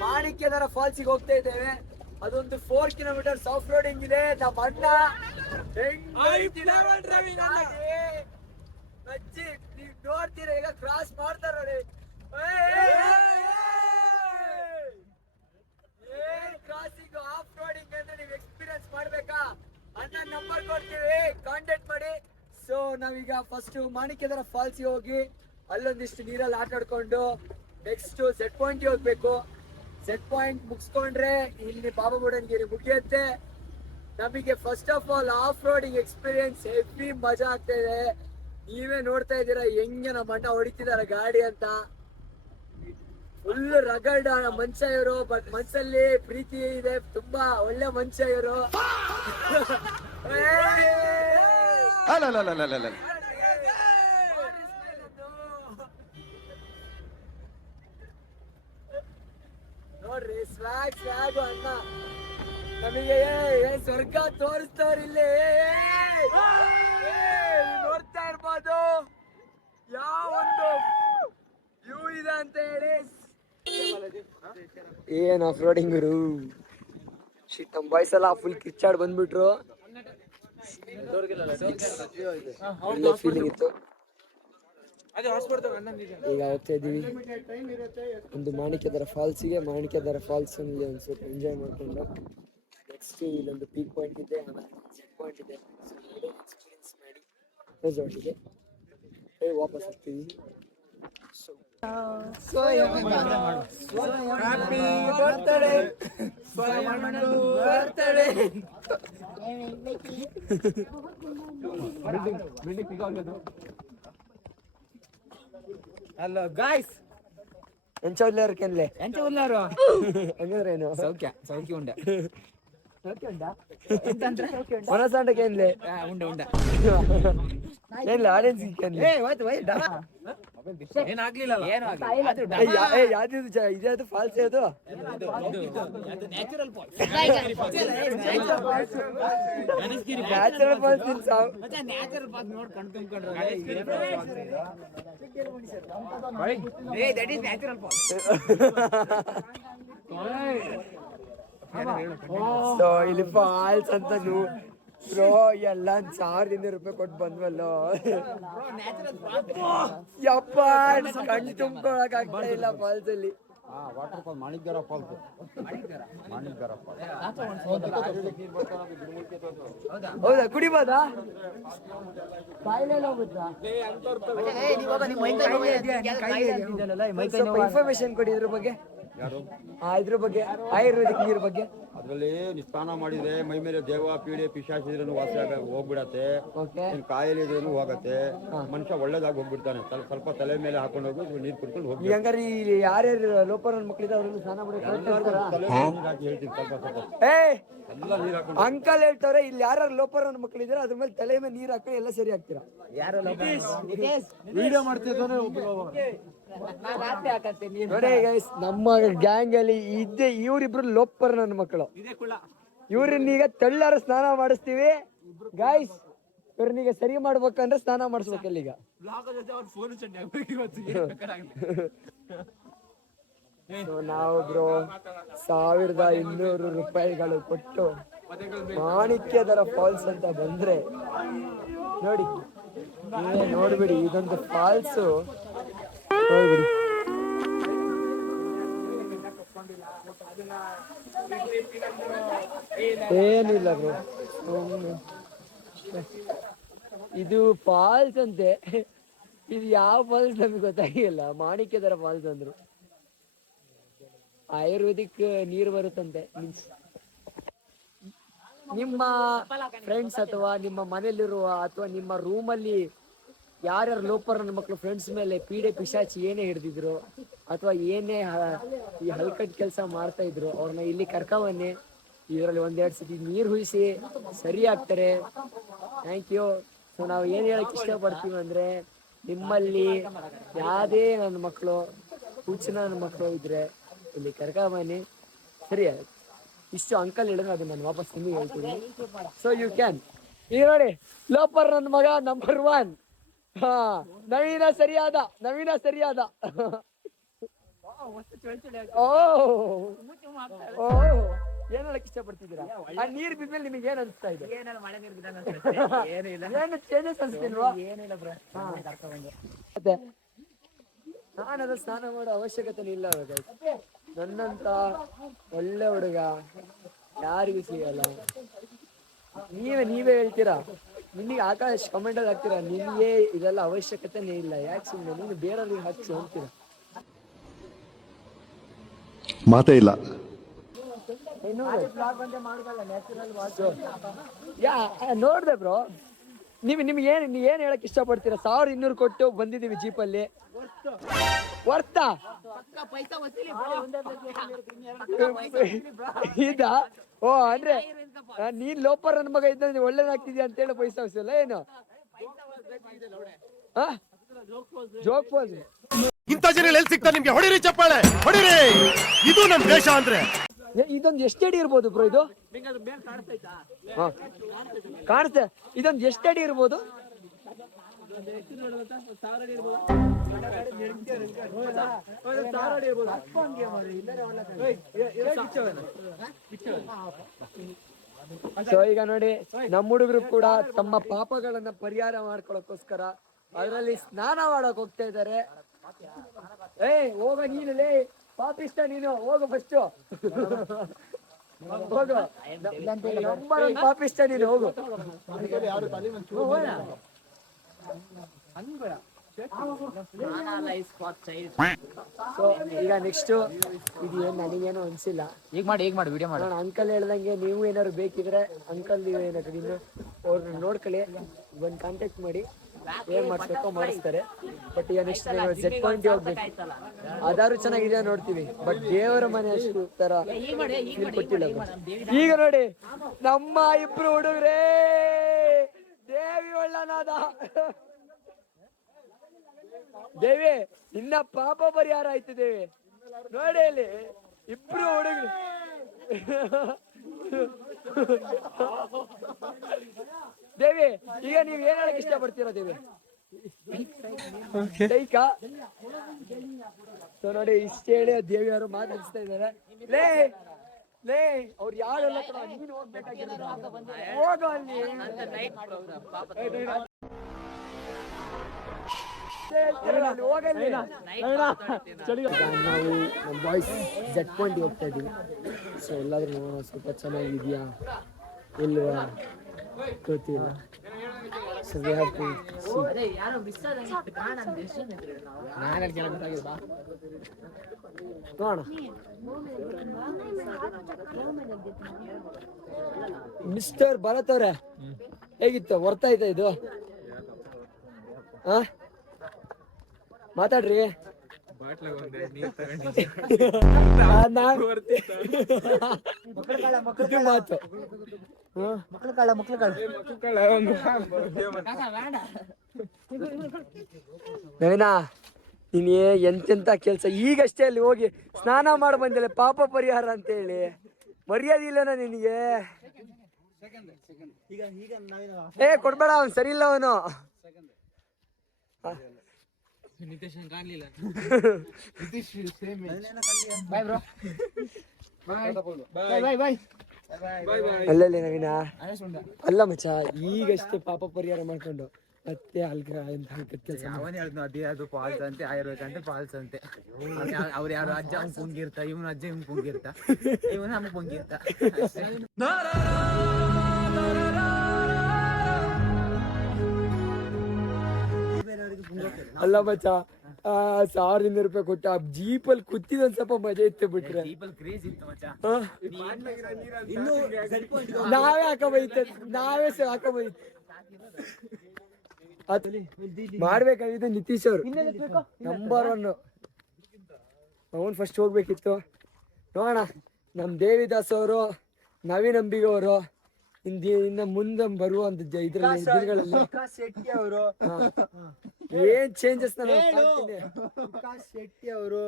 ಮಾಣಿಕ್ಯದರ ಫಾಲ್ಸಿಗೆ ಹೋಗ್ತಾ ಇದ್ದೇವೆ. ಅದೊಂದು 4 ಕಿಲೋಮೀಟರ್ಸ್ ಆಫ್ ರೋಡಿಂಗ್ ಇದೆ. ನಮ್ಮ ಅಣ್ಣ ನೀವು ನೋಡ್ತೀರಾ, ಈಗ ಕ್ರಾಸ್ ಮಾಡ್ತಾರ ನೋಡಿ. ಕ್ರಾಸಿಂಗ್ ಆಫ್ ರೋಡಿಂಗ್ ಅಂದ್ರೆ ನೀವು ಎಕ್ಸ್ಪೀರಿಯನ್ಸ್ ಮಾಡ್ಬೇಕಾ? ಅಣ್ಣ ನಂಬರ್ ಕೊಡ್ತೀವಿ, ಕಾಂಟ್ಯಾಕ್ಟ್ ಮಾಡಿ. ಸೊ ನಾವೀಗ ಫಸ್ಟ್ ಮಾಣಿಕ್ಯದರ ಫಾಲ್ಸಿಗೆ ಹೋಗಿ ಅಲ್ಲೊಂದಿಷ್ಟು ನೀರಲ್ಲಿ ಆಟ ಆಡ್ಕೊಂಡು ನೆಕ್ಸ್ಟ್ ಸೆಟ್ ಪಾಯಿಂಟ್ಗೆ ಹೋಗ್ಬೇಕು. ಸೆಟ್ ಪಾಯಿಂಟ್ ಮುಗಿಸ್ಕೊಂಡ್ರೆ ಇಲ್ಲಿ ಬಾಬಾ ಬುಡನ್ಗಿರಿ ಮುಗಿಯುತ್ತೆ. ನಮಗೆ first of all off roading experience heavy ಮಜಾ ಆಗ್ತಾ ಇದೆ. ನೀವೇ ನೋಡ್ತಾ ಇದ್ದೀರಾ ಹೆಂಗೆ ನಮ್ಮ ಅಣ್ಣ ಹೊಡಿತಿದಾರ ಗಾಡಿ ಅಂತ. ಫುಲ್ ರಗಡ್ ಮನುಷ್ಯ ಇವರು, ಬಟ್ ಮನ್ಸಲ್ಲಿ ಪ್ರೀತಿ ಇದೆ, ತುಂಬಾ ಒಳ್ಳೆ ಮನುಷ್ಯ ಇವರು. ನೋಡ್ರಿ ಸ್ವಾಗ್ ಅಣ್ಣ ನಮಗೆ ಏನ್ ಸ್ವರ್ಗ ತೋರಿಸ್ತವ್ರಿಲ್ಲಿ. ನೋಡ್ತಾ ಇರ್ಬೋದು ಯಾವ ಒಂದು ವ್ಯೂ ಇದೆ ಅಂತ ಹೇಳಿ. ಏನ್ ಆಫ್ ರೋಡಿಂಗ್ ಗುರು ಶಿಟ್ ನಮ್ ಬಾಯ್ಸ್ ಎಲ್ಲ ಫುಲ್ ಕಿಚ್ಚಾಡ್ ಬಂದ್ಬಿಟ್ರು. ಒಳ್ಳೆ ಫೀಲಿಂಗ್ ಇತ್ತು. ಈಗ ಹೋಗ್ತಾ ಇದೀವಿ ಒಂದು ಮಾಣಿಕ್ಯದರ ಫಾಲ್ಸಿಗೆ. ಮಾಣಿಕ್ಯದರ ಫಾಲ್ಸ್ ಅಲ್ಲಿ ಒಂದು ಸ್ವಲ್ಪ ಎಂಜಾಯ್ ಮಾಡ್ಕೊಂಡು ನೆಕ್ಸ್ಟ್ ಇಲ್ಲೊಂದು ಪೀಕ್ ಪಾಯಿಂಟ್ ಇದೆ, ಆಮೇಲೆ ಸೆಟ್ ಪಾಯಿಂಟ್ ಇದೆ. ಎಕ್ಸ್ಪೀರಿಯನ್ಸ್ ಮಾಡಿ ರೆಸಾರ್ಟಿಗೆ ವಾಪಸ್ ಹೋಗ್ತೀವಿ. Happy birthday birthday. Hello guys, ಎಂಚ ಉಲ್ಲಾರು ಕೆನ್ಲೆ ಎಂಚ ಉಲ್ಲಾರು ಹಂಗಂದ್ರೇನು ಸೌಖ್ಯ ಉಂಡ ಮನಸ್ಸಾಂಡಕ್ಕೆ ಏನ್ಲೆ ಉಂಡ ಏನ್ಲ ಆರೆಂಜ್ ಕೆನ್ಲೆ ಏನಾಗ್ಲಿಲ್ಲ ಯಾವ್ದು ಇದ್ಯಾವುದು ಫಾಲ್ಸ್ ಯಾವುದು? Natural natural falls natural pass ನೋಡಿ ಕಣ್ ತುಂಬ್ಕೊಂಡ್ರೆ that is natural pass. So ಇಲ್ಲಿ ಫಾಲ್ಸ್ ಅಂತ ಬ್ರೋ ಎಲ್ಲ 1200 ರೂಪಾಯಿ ಕೊಟ್ಟು ಬಂದ್ವಲ್ಲೋ. ಯಪ್ಪ ಕಣ್ಣು ತುಂಬ್ಕೊಳಕ್ ಆಗ್ತಾ ಇಲ್ಲ ಫಾಲ್ಸ್ ಅಲ್ಲಿ. ವಾಟರ್ ಫಾಲ್ ಮಾಣಿಕ್ಯರ ಫಾಲ್ಸ್. ಹೌದಾ ಕುಡಿಬೋದಾ? ಕಾಯಿಲೆ ಹೋಗುತ್ತಾ? ಸ್ವಲ್ಪ ಇನ್ಫಾರ್ಮೇಶನ್ ಕೊಡಿ ಇದ್ರ ಬಗ್ಗೆ. ಇದ್ರ ಬಗ್ಗೆ ಆಯುರ್ವೇದಿಕ್ ನೀರ್ ಬಗ್ಗೆ. ಅದ್ರಲ್ಲಿ ಸ್ನಾನ ಮಾಡಿದ್ರೆ ಮೈ ಮೇಲೆ ದೇವ ಪೀಡೆ ಪಿಶಾಚ ಇದ್ರೂ ವಾಸಿ ಹೋಗ್ಬಿಡತ್ತೆ. ಕಾಯಿಲೆ ಇದ್ರೂ ಹೋಗತ್ತೆ. ಮನುಷ್ಯ ಒಳ್ಳೇದಾಗಿ ಹೋಗ್ಬಿಡ್ತಾನೆ. ಸ್ವಲ್ಪ ತಲೆ ಮೇಲೆ ಹಾಕೊಂಡು ಹೋಗಿ ನೀರ್ ಕುಡ್ಕೊಂಡು ಹೋಗಿ. ಹಂಗಾರೆ ಇಲ್ಲಿ ಯಾರ್ಯಾರು ಲೋಪರ್ ಮಕ್ಕಳಿದ್ರೆ ಅವ್ರನ್ನ ಸ್ನಾನ ಮಾಡಿ ಹೇಳ್ತೀನಿ ಸ್ವಲ್ಪ ಎಲ್ಲ ನೀರ್ ಹಾಕೊಂಡು. ಅಂಕಲ್ ಹೇಳ್ತಾರೆ ಇಲ್ಲಿ ಯಾರು ಲೋಪರ್ ಮಕ್ಕಳಿದ್ರೆ ಅದ್ರ ಮೇಲೆ ತಲೆ ಮೇಲೆ ನೀರ್ ಹಾಕಿ ಎಲ್ಲ ಸರಿ ಆಗ್ತೀರಾ. ವಿಡಿಯೋ ಮಾಡ್ತಿದ್ದಾನೆ ನೋಡಿ ಗೈಸ್, ನಮ್ಮ ಗ್ಯಾಂಗ್ ಅಲ್ಲಿ ಇದ್ದೆ ಇವರಿಬ್ರು ಲೋಪರ್ ನನ್ನ ಮಕ್ಕಳು. ಇವ್ರನ್ನೀಗ ತೆಳ್ಳಾರ ಸ್ನಾನ ಮಾಡಿಸ್ತೀವಿ ಗೈಸ್. ಇವ್ರನ್ನೀಗ ಸರಿ ಮಾಡ್ಬೇಕಂದ್ರೆ ಸ್ನಾನ ಮಾಡಿಸ್ಬೇಕಲ್ಲ ಈಗ. ನಾವು ಬ್ರೋ 1200 ರೂಪಾಯಿಗಳು ಕೊಟ್ಟು ಮಾಣಿಕ್ಯದರ ಫಾಲ್ಸ್ ಅಂತ ಬಂದ್ರೆ ನೋಡಿ, ನೀವೇ ನೋಡ್ಬಿಡಿ. ಇದೊಂದು ಫಾಲ್ಸ್ ನೋಡ್ಬಿಡಿ. ಏನಿಲ್ಲ ಬ್ರೋ, ಇದು ಫಾಲ್ಸ್ ಅಂತೆ. ಇದು ಯಾವ ಫಾಲ್ಸ್ ನಮಗೆ ಗೊತ್ತಾಗಿಲ್ಲ. ಮಾಣಿಕ್ಯದರ ಫಾಲ್ಸ್ ಅಂದ್ರು. ಆಯುರ್ವೇದಿಕ್ ನೀರು ಬರುತ್ತಂತೆ. ಮೀನ್ಸ್ ನಿಮ್ಮ ಫ್ರೆಂಡ್ಸ್ ಅಥವಾ ನಿಮ್ಮ ಮನೇಲಿರುವ ಅಥವಾ ನಿಮ್ಮ ರೂಮಲ್ಲಿ ಯಾರ್ಯಾರು ಲೋಪರ್ ನನ್ನ ಮಕ್ಕಳು ಫ್ರೆಂಡ್ಸ್ ಮೇಲೆ ಪೀಡೆ ಪಿಶಾಚಿ ಏನೇ ಹಿಡ್ದಿದ್ರು ಅಥವಾ ಏನೇ ಈ ಹಲ್ಕಟ್ ಕೆಲಸ ಮಾಡ್ತಾ ಇದ್ರು ಅವ್ರನ್ನ ಇಲ್ಲಿ ಕರ್ಕೊಂಬನ್ನಿ. ಇದರಲ್ಲಿ 1-2 ಸತಿ ನೀರು ಹುಯಿಸಿ ಸರಿ ಆಗ್ತಾರೆ. Thank you. ಸೊ ನಾವು ಏನು ಹೇಳಕ್ ಇಷ್ಟಪಡ್ತೀವಿ ಅಂದ್ರೆ, ನಿಮ್ಮಲ್ಲಿ ಯಾವುದೇ ನನ್ನ ಮಕ್ಕಳು ಹುಚ್ಚಿನ ನನ್ನ ಮಕ್ಕಳು ಇದ್ರೆ ಇಲ್ಲಿ ಕರ್ಕೊಂಬನ್ನಿ, ಸರಿ ಆಗುತ್ತೆ. ಇಷ್ಟು ಅಂಕಲ್ ಹೇಳಿದ್ರೆ ಅದು ನಾನು ವಾಪಸ್ ನಿಮಗೆ ಹೇಳ್ತೀನಿ. So you can. ಈಗ ನೋಡಿ, ಲೋಪರ್ ನನ್ನ ಮಗ ನಂಬರ್ 1. ನವೀನ ಸರಿಯಾದ ಓ ಏನ್ ಹೇಳಕ್ ಇಷ್ಟಪಡ್ತಿದ್ದೀರಾ? ಆ ನೀರ್ ಬಿದ್ಮೇಲೆ ನಿಮಗೆ ಏನ್ ಅನಿಸ್ತಾ ಇದೆ? ಏನು ಚೇಂಜಸ್ ಅನಿಸ್ತಿಲ್ವಾ? ಮತ್ತೆ ನಾನದ ಸ್ನಾನ ಮಾಡೋ ಅವಶ್ಯಕತೆ ಇಲ್ಲ. ನನ್ನಂತ ಒಳ್ಳೆ ಹುಡುಗ ಯಾರಿಗೂ ಸಿಗಲ್ಲ. ನೀವೇ ಹೇಳ್ತೀರಾ, ನಿನಗೆ ಆಕಾಶ್ ಕಮೆಂಟ್ ಅಲ್ಲಿ ಹಾಕ್ತೀರಾ ನಿನಗೆ ಇದೆಲ್ಲ ಅವಶ್ಯಕತೆನೇ ಇಲ್ಲ, ಯಾಕೆ ಸುಮ್ಮನೆ ನೀನು ಬೇರೆಯವ್ರಿಗೆ ಹಾಕಿ ಹೋಗ್ತೀರಾ. ಮಾತೇ ಇಲ್ಲ. ನೋಡ್ದೆ ಬ್ರೋ, ನಿಮ್ಗೆ ಏನ್ ಹೇಳಕ್ ಇಷ್ಟಪಡ್ತೀರಾ? 1200 ಕೊಟ್ಟು ಬಂದಿದೀವಿ ಜೀಪಲ್ಲಿ. ವರ್ತಾ ಇದ? ಓ ಅಂದ್ರೆ ನೀನ್ ಲೋಪರ್ ನನ್ನ ಮಗ ಇದ್ದ ಒಳ್ಳೇದಾಗ್ತಿದ್ಯಾ ಅಂತ ಹೇಳಿ ಪೈಸಾ ವಸೂಲ ಏನು? ಜೋಗ್ ಫಾಲ್ಸ್ ಇಂಥ ಜನ ಎಲ್ಲಿ ಸಿಗ್ತಾರೆ ನಿಮ್ಗೆ? ಹೊಡಿರಿ ಚಪ್ಪಾಳೆ, ಹೊಡಿರಿ. ಇದು ನಮ್ ದೇಶ ಅಂದ್ರೆ. ಇದೊಂದು ಎಷ್ಟು ಅಡಿ ಇರ್ಬೋದು ಬ್ರೋ? ಇದು ಕಾಣಿಸ್ತೆ. ಇದೊಂದು ಎಷ್ಟು ಅಡಿ ಇರ್ಬೋದು? ಸೊ ಈಗ ನೋಡಿ ನಮ್ಮ ಹುಡುಗರು ಕೂಡ ತಮ್ಮ ಪಾಪಗಳನ್ನ ಪರಿಹಾರ ಮಾಡ್ಕೊಳಕ್ಕೋಸ್ಕರ ಅದರಲ್ಲಿ ಸ್ನಾನ ಮಾಡಕ್ ಹೋಗ್ತಾ ಇದ್ದಾರೆ. ಹೋಗ ನೀನು ಲೇ ಪಾಪಿಷ್ಟ ನೀನು ಹೋಗು ಫಸ್ಟ್ ಹೋಗು ನಂಬರ್ ಒನ್ ಪಾಪಿಷ್ಟ ನೀನು ಹೋಗು. ಸೊ ಈಗ ನೆಕ್ಸ್ಟ್ ಇದು ಏನ್ ನನಗೇನು ಅನ್ಸಿಲ್ಲ. ಈಗ ಮಾಡಿ ವಿಡಿಯೋ ಮಾಡಿ. ಅಂಕಲ್ ಹೇಳ್ದಂಗೆ ನೀವು ಏನಾದ್ರು ಬೇಕಿದ್ರೆ ಅಂಕಲ್ ನೀವು ಏನಾದ್ರು ಇನ್ನು ಅವ್ರನ್ನ ನೋಡ್ಕೊಳ್ಳಿ, ಬಂದು ಕಾಂಟ್ಯಾಕ್ಟ್ ಮಾಡಿ, ಏನ್ ಮಾಡಿಸ್ಬೇಕೋ ಮಾಡಿಸ್ತಾರೆ. ಬಟ್ ಈಗ ನೆಕ್ಸ್ಟ್ ಸೆಟ್ ಪಾಯಿಂಟ್ ಹೋಗ್ಬೇಕು, ಅದಾರು ಚೆನ್ನಾಗಿದೆ ನೋಡ್ತೀವಿ. ಬಟ್ ದೇವರ ಮನೆ ಅಷ್ಟು ತರ feel ಕೊಟ್ಟಿಲ್ಲ. ಈಗ ನೋಡಿ ನಮ್ಮ ಇಬ್ರು ಹುಡುಗ್ರೇ ದೇವಿ ಒಳ್ಳನಾದ. ದೇವಿ ನಿನ್ನ ಪಾಪ ಪರಿಹಾರ ಆಯ್ತು ದೇವಿ. ನೋಡಿ ಇಲ್ಲಿ ಇಬ್ರು ಹುಡುಗರು. ದೇವಿ ಈಗ ನೀವ್ ಏನ್ ಹೇಳಕ್ ಇಷ್ಟಪಡ್ತೀರಾ ದೇವಿ? ಸೊ ನೋಡಿ ಇಷ್ಟ ಹೇಳಿ ದೇವಿಯವರು ಮಾತಾಡಿಸ್ತಾ ಇದ್ದಾರೆ. ಲೇ ಲೇ ಅವ್ರು ಯಾರೆಲ್ಲ ನೀನು ಹೋಗ್ಬೇಕಾಗಿರೋದು ಹೋಗೋ ಅಲ್ಲಿ. ನಾವು ನಮ್ಮ ಬಾಯ್ಸ್ ಜೆಟ್ ಪಾಯಿಂಟ್ ಹೋಗ್ತಾ ಇದೀವಿ. ಸೊ ಎಲ್ಲಾದ್ರೂ ನೋಡೋಣ ಸ್ವಲ್ಪ ಚೆನ್ನಾಗಿದ್ಯಾ ಇಲ್ವಾ ಗೊತ್ತಿಲ್ಲ. ಸೊ ವಿ ಹ್ಯಾವ್ ಟು ನೋಡೋಣ. ಮಿಸ್ಟರ್ ಭರತ್ ಅವ್ರೆ ಹೇಗಿತ್ತು? ಬರ್ತಾಯ್ತಾ ಇದು? ಮಾತಾಡ್ರಿ. ಮಾತು ನವೀನಾ, ನೀನ್ ಎಂತೆಂತ ಕೆಲ್ಸ ಈಗಷ್ಟೇ ಅಲ್ಲಿ ಹೋಗಿ ಸ್ನಾನ ಮಾಡಿ ಬಂದಿಲ್ಲ ಪಾಪ ಪರಿಹಾರ ಅಂತ ಹೇಳಿ ಮರ್ಯಾದೆ ಇಲ್ಲನ ನಿನಗೆ? ಕೊಡ್ಬೇಡ, ಅವನು ಸರಿ ಇಲ್ಲ ಅವನು. ಅಲ್ಲಲ್ಲಿ ನವೀನ ಅಲ್ಲ ಮಚ್ಚ, ಈಗಷ್ಟೇ ಪಾಪ ಪರಿಹಾರ ಮಾಡ್ಕೊಂಡು ಮತ್ತೆ ಕೆಲಸ ಅದು ಫಾಲ್ಸ್ ಅಂತೆ, ಆಯುರ್ವೇದ ಅಂತೆ, ಫಾಲ್ಸ್ ಅಂತೆ. ಅವ್ರು ಯಾರು ಅಜ್ಜ ಅವ್ನು ಪುಂಗಿರ್ತ, ಇವನು ಅಜ್ಜ ಇವ್ನು ಪುಂಗಿರ್ತ, ಇವನು ನಮ್ಗೆ ಪುಂಗಿರ್ತ. ಅಲ್ಲ ಮಚ್ಚ, 1200 ರೂಪಾಯಿ ಕೊಟ್ಟು ಆ ಜೀಪಲ್ಲಿ ಕೂತಿದ್ ಸ್ವಲ್ಪ ಮಜಾ ಇತ್ತು ಬಿಟ್ರೆ. ನಾವೇ ಹಾಕೋಬೈತೆ, ನಾವೇ ಹಾಕೋಬೈತೆ. ಮಾಡ್ಬೇಕಾಗಿದ್ದು ನಿತೀಶ್ ಅವರು ನಂಬರ್ 1. ಅವನು ಫಸ್ಟ್ ಹೋಗ್ಬೇಕಿತ್ತು. ನೋಡೋಣ, ನಮ್ ದೇವಿದಾಸ್ ಅವರು, ನವೀನ್ ಅಂಬಿಗ ಅವರು ಇನ್ನ ಮುಂದೆ ಬರುವಂತ ಇದ್ರಲ್ಲಿ ಶೆಟ್ಟಿ ಅವರು ಏನ್ ಚೇಂಜಸ್ ಶೆಟ್ಟಿ ಅವರು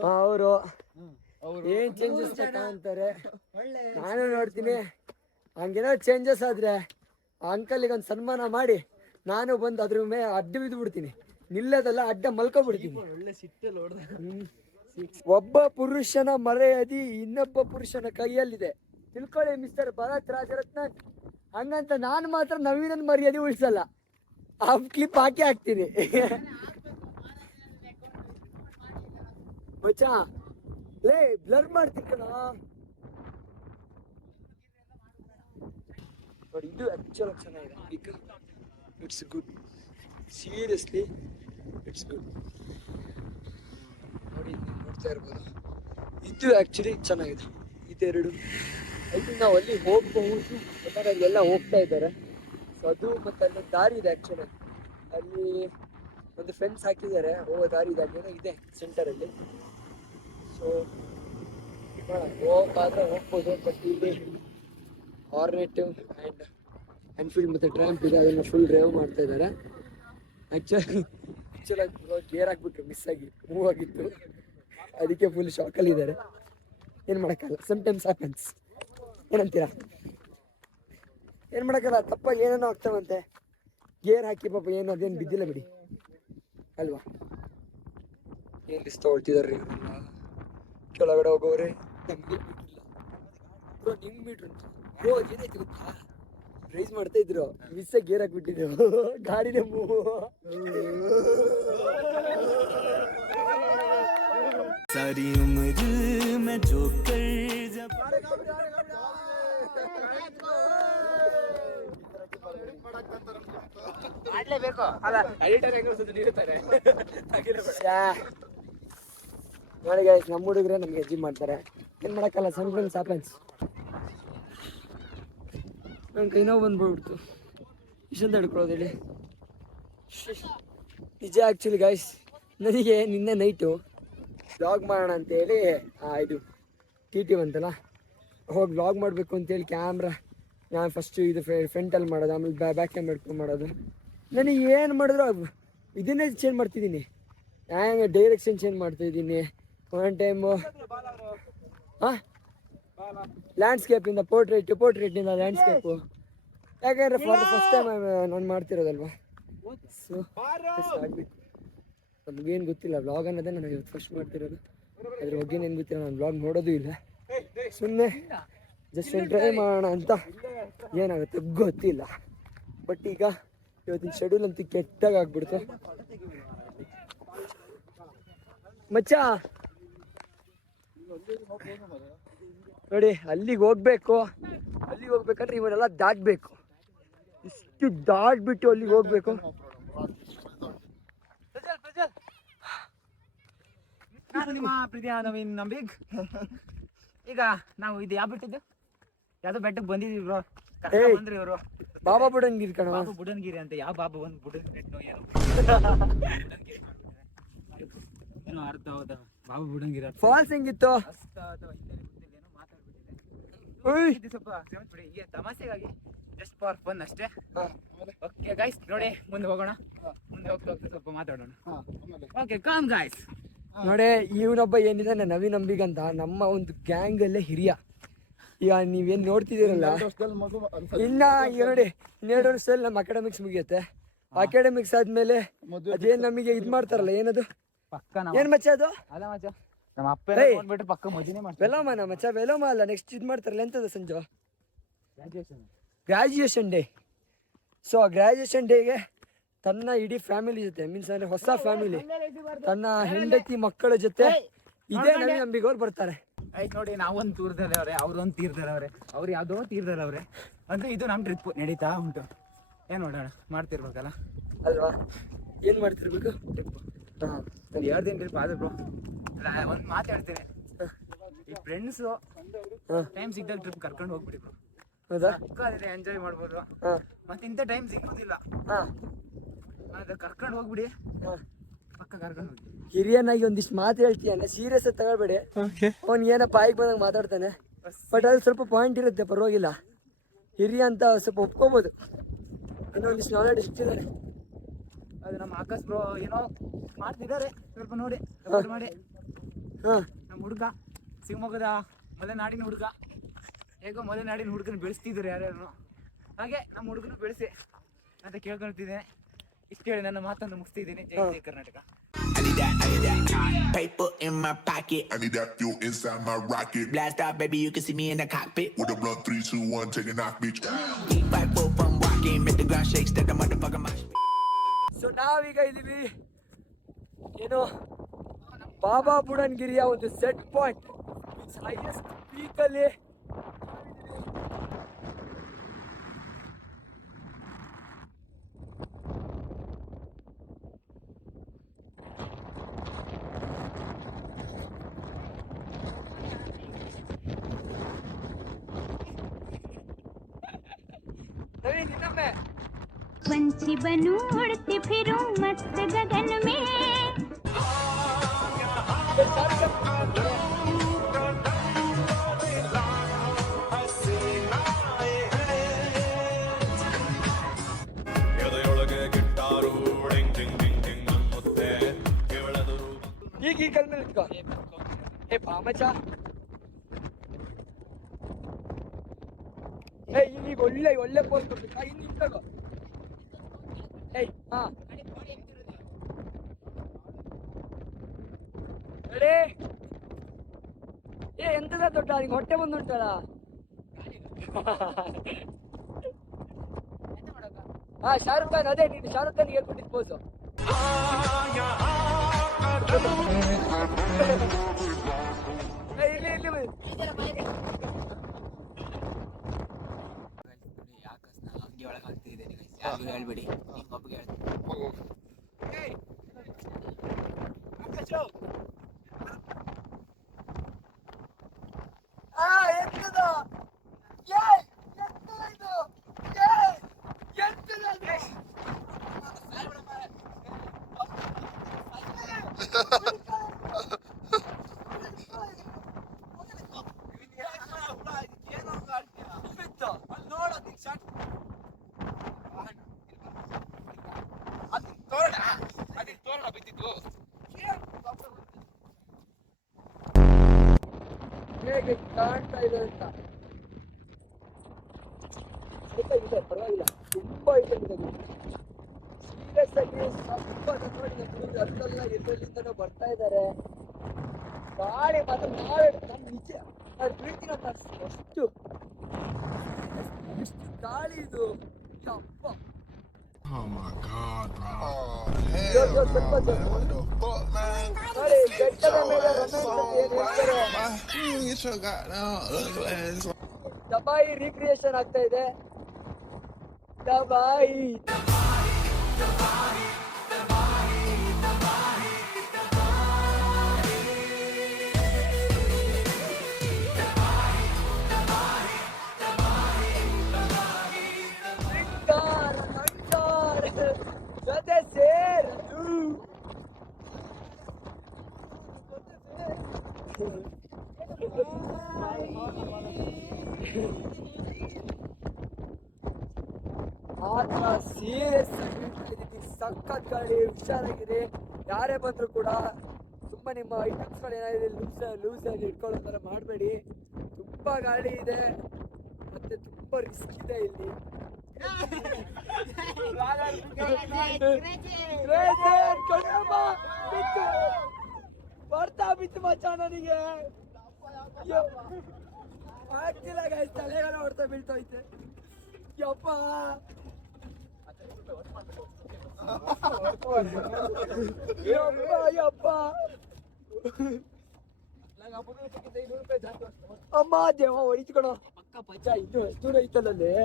ಏನ್ ಚೇಂಜಸ್ ಕಾಣ್ತಾರೆ. ನಾನು ನೋಡ್ತೀನಿ. ಹಂಗೇನೋ ಚೇಂಜಸ್ ಆದ್ರೆ ಆ ಅಂಕಲ್ಗೆ ಒಂದು ಸನ್ಮಾನ ಮಾಡಿ ನಾನು ಬಂದು ಅದ್ರ ಮೇಲೆ ಅಡ್ಡ ಬಿದ್ದು ಬಿಡ್ತೀನಿ. ನಿಲ್ಲದಲ್ಲ, ಅಡ್ಡ ಮಲ್ಕೊಬಿಡ್ತೀನಿ. ಒಬ್ಬ ಪುರುಷನ ಮರೆಯದಿ ಇನ್ನೊಬ್ಬ ಪುರುಷನ ಕೈಯಲ್ಲಿದೆ, ತಿಳ್ಕೊಳ್ಳಿ ಮಿಸ್ಟರ್ ಭರತ್ ರಾಜರತ್ನನ್. ಹಂಗಂತ ನಾನು ಮಾತ್ರ ನವೀನನ್ ಮರ್ಯಾದೆ ಉಳಿಸಲ್ಲ, ಆ ಕ್ಲಿಪ್ ಹಾಕಿ ಹಾಕ್ತೀನಿ. ಮಚ್ಚಾ ಲೇ ಬ್ಲರ್ ಮಾಡ್ತೀನಿ ಕಣ. ನೋಡಿ ಇದು ಆಕ್ಚುಲ್ ಚೆನ್ನಾಗಿದೆ. It's good, seriously it's good. ನೋಡಿ ನೋಡ್ತಾ ಇರ್ಬೋದು, ಇದು ಆಕ್ಚುಲಿ ಚೆನ್ನಾಗಿದೆ. ಇದೆರಡು ಐ ಥಿಂಕ್ ನಾವು ಅಲ್ಲಿ ಹೋಗಬಹುದು. ಯಾಕಂದ್ರೆ ಅಲ್ಲೆಲ್ಲ ಹೋಗ್ತಾ ಇದ್ದಾರೆ. ಸೊ ಅದು ಮತ್ತೆ ಅಲ್ಲೊಂದು ದಾರಿ ಇದೆ. ಆ್ಯಕ್ಚುಲಿ ಅಲ್ಲಿ ಒಂದು ಫೆನ್ಸ್ ಹಾಕಿದ್ದಾರೆ, ಹೋಗೋ ದಾರಿ ಇದೆ ಸೆಂಟರಲ್ಲಿ. ಸೊ ಹೋಗೋಕ್ಕಾದ್ರೆ ಹೋಗ್ಬೋದು. ಬಟ್ ಇಲ್ಲಿ ಹಾರ್ನೆಟ್ ಆ್ಯಂಡ್ ಎನ್ಫೀಲ್ಡ್ ಮತ್ತು ಟ್ರ್ಯಾಂಪ್ ಇದೆ, ಅದನ್ನು ಫುಲ್ ಡ್ರೈವ್ ಮಾಡ್ತಾ ಇದ್ದಾರೆ. ಆ್ಯಕ್ಚುಲಾಗಿ ಗೇರ್ ಹಾಕ್ಬಿಟ್ರು, ಮಿಸ್ ಆಗಿ ಮೂವ್ ಆಗಿತ್ತು, ಅದಕ್ಕೆ ಫುಲ್ ಶಾಕಲ್ಲಿದ್ದಾರೆ. ಏನು ಮಾಡೋಕ್ಕಲ್ಲ, ಸಮ್ಟೈಮ್ಸ್ ಹ್ಯಾಪನ್ಸ್. ಏನಂತೀರಾ? ಏನು ಮಾಡೋಕ್ಕಲ್ಲ, ತಪ್ಪಾಗಿ ಏನೇನೋ ಆಗ್ತಾವಂತೆ. ಗೇರ್ ಹಾಕಿ ಪಾಪ ಏನು ಅದೇನು ಬಿದ್ದಿಲ್ಲ ಬಿಡಿ. ಅಲ್ವಾ? ಏನು ರಿಸ್ಕ್ ತಗೊಳ್ತಿದಾರ್ರಿ ಇವರೆಲ್ಲ. ಕೆಳಗಡೆ ಹೋಗೋರೆ ನಮಗೆ ಮೀಟ್ರ್ ಇಲ್ಲ ಬ್ರೋ. ನಿಮ್ಗೆ ಮೀಟ್ರ್ ಉಂಟು ಬ್ರೋ. ಏನಾಯ್ತು ಗೊತ್ತಾ, ರೈಸ್ ಮಾಡ್ತಾ ಇದ್ರು, ಮಿಸ್ಸೇ ಗೇರ್ ಹಾಕ್ಬಿಟ್ಟಿದ್ದೆವು, ಗಾಡಿನೇ ಮೂವ್. सारी उम्र में जो कर ಆಡ್ಲೇಬೇಕು ಅಲ್ಲ ಎಡಿಟರ್ ಹೆಂಗ್ ಅನ್ಸುತ್ತೆ ನೀಡುತ್ತಾರೆ ನೋಡಿ ಗೈಸ್, ನಮ್ಮ ಹುಡುಗರೆ ನಮ್ಗೆ ಜಿಮ್ ಮಾಡ್ತಾರೆ, ಏನ್ ಮಾಡಕ್ಕಲ್ಲ, ಸಮ್ಟೈಮ್ಸ್ ಹ್ಯಾಪನ್ಸ್. ನನ್ನ ಕೈ ನೋವು ಬಂದ್ಬಿಡ್ತು, ಇಷ್ಟಂತ ಹಿಡ್ಕೊಳ್ಳೋದು ಹೇಳಿ. ನಿಜ ಆ್ಯಕ್ಚುಲಿ ಗೈಸ್, ನನಗೆ ನಿನ್ನೆ ನೈಟು ವ್ಲಾಗ್ ಮಾಡೋಣ ಅಂತೇಳಿ ಇದು TT ಬಂತಲ್ಲ, ಹೋಗಿ ವ್ಲಾಗ್ ಮಾಡಬೇಕು ಅಂತೇಳಿ ಕ್ಯಾಮ್ರಾ ನಾನು ಫಸ್ಟು ಇದು ಫ್ರಂಟಲ್ಲಿ ಮಾಡೋದು, ಆಮೇಲೆ ಬ್ಯಾಕ್ ಕ್ಯಾಮ್ರಾ ಇಟ್ಕೊಂಡು ಮಾಡೋದು. ನನಗೆ ಏನು ಮಾಡಿದ್ರು ಇದನ್ನೇ ಚೇಂಜ್ ಮಾಡ್ತಿದ್ದೀನಿ, ಹ್ಯಾಂಗೆ ಡೈರೆಕ್ಷನ್ ಚೇಂಜ್ ಮಾಡ್ತಾಯಿದ್ದೀನಿ. ಒನ್ ಟೈಮು ಲ್ಯಾಂಡ್ಸ್ಕೇಪಿಂದ ಪೋರ್ಟ್ರೇಟಿಂದ ಲ್ಯಾಂಡ್ಸ್ಕೇಪು, ಯಾಕಂದರೆ ಫಸ್ಟ್ ಟೈಮ್ ನಾನು ಮಾಡ್ತಿರೋದಲ್ವ. ಸೊ ಆಗಬೇಕು. ನಮಗೇನು ಗೊತ್ತಿಲ್ಲ ವ್ಲಾಗ್ ಅನ್ನೋದೇ ನನಗೆ ಫಸ್ಟ್ ಮಾಡ್ತಿರೋದು, ಅದ್ರ ಬಗ್ಗೆನೇನು ಗೊತ್ತಿಲ್ಲ, ನಾನು ವ್ಲಾಗ್ ನೋಡೋದು ಇಲ್ಲ, ಸುಮ್ಮನೆ ಜಸ್ಟ್ ಒಂದು ಟ್ರೈ ಮಾಡೋಣ ಅಂತ. ಏನಾಗುತ್ತೆ ಗೊತ್ತಿಲ್ಲ. ಬಟ್ ಈಗ ಇವತ್ತಿನ ಶೆಡ್ಯೂಲ್ ಅಂತೂ ಕೆಟ್ಟಾಗಿ ಆಗ್ಬಿಡ್ತು ಮಚ್ಚ. ನೋಡಿ ಅಲ್ಲಿಗೆ ಹೋಗ್ಬೇಕಂದ್ರೆ ಇವನ್ನೆಲ್ಲ ದಾಟಬೇಕು, ಇಷ್ಟು ದಾಟ್ಬಿಟ್ಟು ಅಲ್ಲಿಗೆ ಹೋಗ್ಬೇಕು. ನಾನು ನಿಮ್ಮ ಪ್ರೀತಿಯ ನವೀನ್ ನಂಬಿಗ್. ಈಗ ನಾವು ಇದು ಯಾವ ಬಿಟ್ಟಿದ್ದು ಯಾವ್ದೋ ಬೆಟ್ಟಕ್ಕೆ ಬಂದಿದ್ವಿ ಬ್ರೋ. ಬಂದ್ರಿ ಇವರು ಬಾಬಾ ಬುಡನ್ಗಿರಿ ಕಣ. ಬಾಬಾ ಬುಡನ್ಗಿರಿ ಅಂತ ಯಾವ ಬಾಬಾ ಒಂದು ಬುಡನ್ ಬೆಟ್ಟನೋ ಏನೋ ಏನೋ ಅರ್ಥ ಹೌದಾ ಬಾಬಾ ಬುಡನ್ಗಿರಿ ಫಾಲ್ಸ್ ಹೆಂಗಿತ್ತು? ಏನೋ ಮಾತಾಡ್ಬಿಟ್ಟಿದೆ ಸ್ವಲ್ಪ ಬಿಡಿ, ಹೀಗೆ ತಮಾಷೆಗಾಗಿ ಜಸ್ಟ್ ಫಾರ್ ಫನ್ ಅಷ್ಟೇ. ಓಕೆ ಗೈಸ್ ನೋಡಿ ಮುಂದೆ ಹೋಗೋಣ, ಮುಂದೆ ಹೋಗ್ತಾ ಸ್ವಲ್ಪ ಮಾತಾಡೋಣ. Okay com guys. ನೋಡಿ ಇವನೊಬ್ಬ ಏನಿದೆ ನವೀನ್ ನಂಬಿಗ್ ಅಂತ, ನಮ್ಮ ಒಂದು ಗ್ಯಾಂಗಲ್ಲೇ ಹಿರಿಯ. ಈಗ ನೀವೇನು ನೋಡ್ತಿದ್ದೀರಲ್ಲ, ಇನ್ನ ಈಗ ನೋಡಿ 2 ವರ್ಷದಲ್ಲಿ ನಮ್ಮ ಅಕಾಡೆಮಿಕ್ಸ್ ಮುಗಿಯುತ್ತೆ. ಅಕಾಡೆಮಿಕ್ಸ್ ಆದ್ಮೇಲೆ ಅದೇನ್ ನಮಗೆ ಇದು ಮಾಡ್ತಾರಲ್ಲ, ಏನದು ಪಕ್ಕ ಏನ್ ಮಚ್ಚ ಅದು? ಅಲ್ಲ ಮಚ್ಚ ನಮ್ಮ ಅಪ್ಪ ನೋಡ್ಬಿಟ್ಟು ಪಕ್ಕ ಮದುವೆನೇ ಮಾಡ್ತಾರೆ. ವೆಲೋಮನ ಮಚ್ಚ, ವೆಲೋಮ ಅಲ್ಲ, ನೆಕ್ಸ್ಟ್ ಇದು ಮಾಡ್ತಾರಲ್ಲ, ಎಂತದ Sanju? Graduation day. So graduation ಡೇಗೆ ತನ್ನ ಇಡೀ ಫ್ಯಾಮಿಲಿ ಜೊತೆ, ಮೀನ್ಸ್ ಅಂದ್ರೆ ಹೊಸ ಫ್ಯಾಮಿಲಿ, ತನ್ನ ಹೆಂಡತಿ ಮಕ್ಕಳ ಜೊತೆ ಇದೇ ನವೀನ್ ನಂಬಿಗ್ ಅವ್ರು ಬರ್ತಾರೆ. ಆಯ್ತು ನೋಡಿ, ನಾವೊಂದು ತೀರ್ದಲ್ಲಿ ಅವ್ರೆ, ಅವ್ರೊಂದು ತೀರ್ದಲ್ಲಿ ಅವ್ರೆ, ಅವ್ರು ಯಾವುದೋ ತೀರ್ದಲ್ಲಿ ಅವ್ರೆ. ಅಂದ್ರೆ ಇದು ನಮ್ಮ ಟ್ರಿಪ್ ನಡೀತಾ ಉಂಟು. ಏನು ನೋಡೋಣ, ಮಾಡ್ತಿರ್ಬೇಕಲ್ಲ ಅಲ್ವಾ? ಏನ್ ಮಾಡ್ತಿರ್ಬೇಕು ಟ್ರಿಪ್? ಒಂದು 2 ದಿನ ಟ್ರಿಪ್ ಆದ್ರೆ ಬ್ರೋ. ಒಂದು ಮಾತು ಹೇಳ್ತೀನಿ, ಈ ಫ್ರೆಂಡ್ಸು ಟೈಮ್ ಸಿಗ್ದಾಗ ಟ್ರಿಪ್ ಕರ್ಕೊಂಡು ಹೋಗ್ಬಿಡಿ ಬ್ರೋ. ಹೌದಾ? ಎಂಜಾಯ್ ಮಾಡ್ಬೋದು. ಮತ್ತೆ ಇಂಥ ಟೈಮ್ ಸಿಗೋದಿಲ್ಲ, ಅದು ಕರ್ಕೊಂಡು ಹೋಗ್ಬಿಡಿ, ಪಕ್ಕ ಕರ್ಕೊಂಡು ಹೋಗಿ. ಹಿರಿಯನಾಗಿ ಒಂದಿಷ್ಟು ಮಾತು ಹೇಳ್ತೀಯಾನೆ, ಸೀರಿಯಸ್ ತಗೊಳ್ಬೇಡಿ. ಅವ್ನು ಏನೋ ಬಾಯಿಗೆ ಬಂದಾಗ ಮಾತಾಡ್ತಾನೆ, ಬಟ್ ಅದು ಸ್ವಲ್ಪ ಪಾಯಿಂಟ್ ಇರುತ್ತೆ, ಪರವಾಗಿಲ್ಲ. ಹಿರಿಯ ಅಂತ ಸ್ವಲ್ಪ ಒಪ್ಕೋಬೋದು, ಇನ್ನೊಂದಿಷ್ಟು ನಾಲೆಡ್ಜ್ ಇಷ್ಟಿದ್ದಾರೆ. ಅದು ನಮ್ಮ ಆಕಾಶ್ ಬ್ರೋ ಏನೋ ಮಾಡ್ತಿದ್ದಾರೆ, ಸ್ವಲ್ಪ ನೋಡಿ ಸಪೋರ್ಟ್ ಮಾಡಿ. ನಮ್ಮ ಹುಡುಗ ಶಿವಮೊಗ್ಗದ ಮಲೆನಾಡಿನ ಹುಡುಗ, ಹೇಗೋ ಮಲೆನಾಡಿನ ಹುಡುಗನ ಬೆಳೆಸ್ತಿದ್ದಾರೆ ಯಾರ್ಯಾರು, ಹಾಗೆ ನಮ್ಮ ಹುಡುಗನ ಬೆಳೆಸಿ ಅಂತ ಕೇಳ್ಕೊಳ್ತಿದ್ದೇನೆ. ಇಷ್ಟು ಹೇಳಿ ನನ್ನ ಮಾತನ್ನು ಮುಗಿಸ್ತಿದ್ದೀನಿ. ಜೈ ಜೈ Karnataka. I need that paper in my pocket. I need that fuel inside my rocket. Blast out, baby, you can see me in the cockpit. With a blunt 3, 2, 1, take a knock, bitch. Keep back, full from walking, make the ground shake, step the motherfucker my. So ನಾವೀಗ ಇದೀವಿ ಏನು ಬಾಬಾ ಬುಡನ್ಗಿರಿಯ ಒಂದು set point, means highest ಪೀಕಲ್ಲಿ. पंछी बनूं उड़ती फिरूं मस्त गगन में. ಈಗ ಈ ಕಲ್ ಮೇಲೆ ಇಟ್ಕೋ. ಏ ಬಾಮಚ, ಏ ಈಗ ಒಳ್ಳೆ ಪೋಸ್ಟ್ ಕೊಡ್ಬೇಕು. ಇಲ್ಲಿ ನಿಂತ್ಕೋ. ಏಯ್ ಹಾ ಬಂದುಂಟಾ ನಿಂಗೆ ಹೊಟ್ಟೆ ಬಂದುಂಟಲ್ಲ ಹಾ ಶಾರುಖ್ ಖಾನ್ ಅದೇ ನೀನು ಶಾರುಖ್ ಖಾನ್ ಹೇಳ್ಕೊಟ್ಟಿದ್ ಪೋಸು ಆಕಾಶನ ಹಂಗೆ ಒಳಗೆ ಹಾಕ್ತಿದ್ದೇನೆ ಯಾರಿಗೂ ಹೇಳ್ಬೇಡಿ ನಿಮ್ಮ ಒಬ್ಬಗೆ ಹೇಗೆ ಕಾಣ್ತಾ ಇದೆ ಅಂತ ಇದೆ ಪರವಾಗಿಲ್ಲ ತುಂಬಾ ಇದೆ ಸೀರಿಯಸ್ ಆಗಿ ಸ್ವಲ್ಪ ನೋಡಿ ಅಲ್ಲೆಲ್ಲ ಎಲ್ಲೆಲ್ಲಿಂದನೋ ಬರ್ತಾ ಇದ್ದಾರೆ ಗಾಳಿ ಮಾತ್ರ ನಾವೇ ನಾನು ನಿಜ ನಾನು ಬೀಳ್ತೀನಂತ ಅಷ್ಟು ಗಾಳಿ ಇದು ಅಪ್ಪ ನೋಡಿ ಬೆಟ್ಟದ ಮೇಲೆ ದಬಾಯಿ ರೀಕ್ರಿಯೇಷನ್ ಆಗ್ತಾ ಇದೆ ದಬಾಯಿ ಜೊತೆ ಸೇರಲು ಆತರ ಸೀರಿಯಸ್ ಸಖತ್ ಗಾಳಿ ಹುಷಾರಾಗಿರಿ ಯಾರೇ ಬಂದ್ರು ಕೂಡ ತುಂಬಾ ನಿಮ್ಮ ಐಟಮ್ಸ್ಗಳು ಏನಾಗಿದೆ ಲೂಸ್ ಆಗಿ ಇಟ್ಕೊಳ್ಳೋ ಥರ ಮಾಡಬೇಡಿ ತುಂಬಾ ಗಾಳಿ ಇದೆ ಮತ್ತೆ ತುಂಬಾ ರಿಸ್ಕ್ ಇದೆ ಇಲ್ಲಿ ಬರ್ತಾ ಬಿತ್ತು ಮಚ್ಚ ನನಗೆ ಆಗ್ತಿಲ್ಲ ಗಾಯ ತಲೆಗಾಲ ಹೊಡ್ತಾ ಬೀಳ್ತೈತೆ ಯಪ್ಪ ಯಪ್ಪ ಅಮ್ಮ ದೇವ ಹೊಡಿತ್ಕೊಳ ಪಕ್ಕ ಪಂಚ ಇನ್ನು ಎಷ್ಟು ದೂರ ಐತಲ್ಲೇ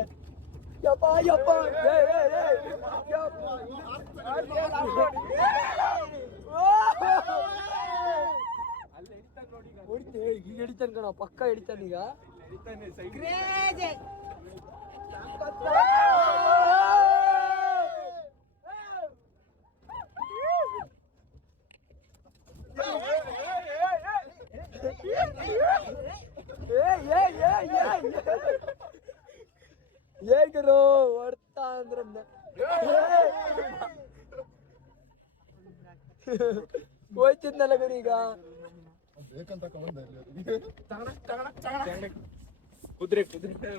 ಯಪ್ಪ ಯಪ್ಪ ಹೊಡಿತೆ ಈಗ ಹಿಡಿತಾನೆ ಕಣ ಪಕ್ಕ ಹಿಡಿತಾನೀಗ ಹೇಗರು ಹೊಡ್ತಾ ಅಂದ್ರ ಹೋಯ್ತಿದ್ನಲ್ಲ ಗುರೀಗ ಕುದುರೆ ಕುದುರೆ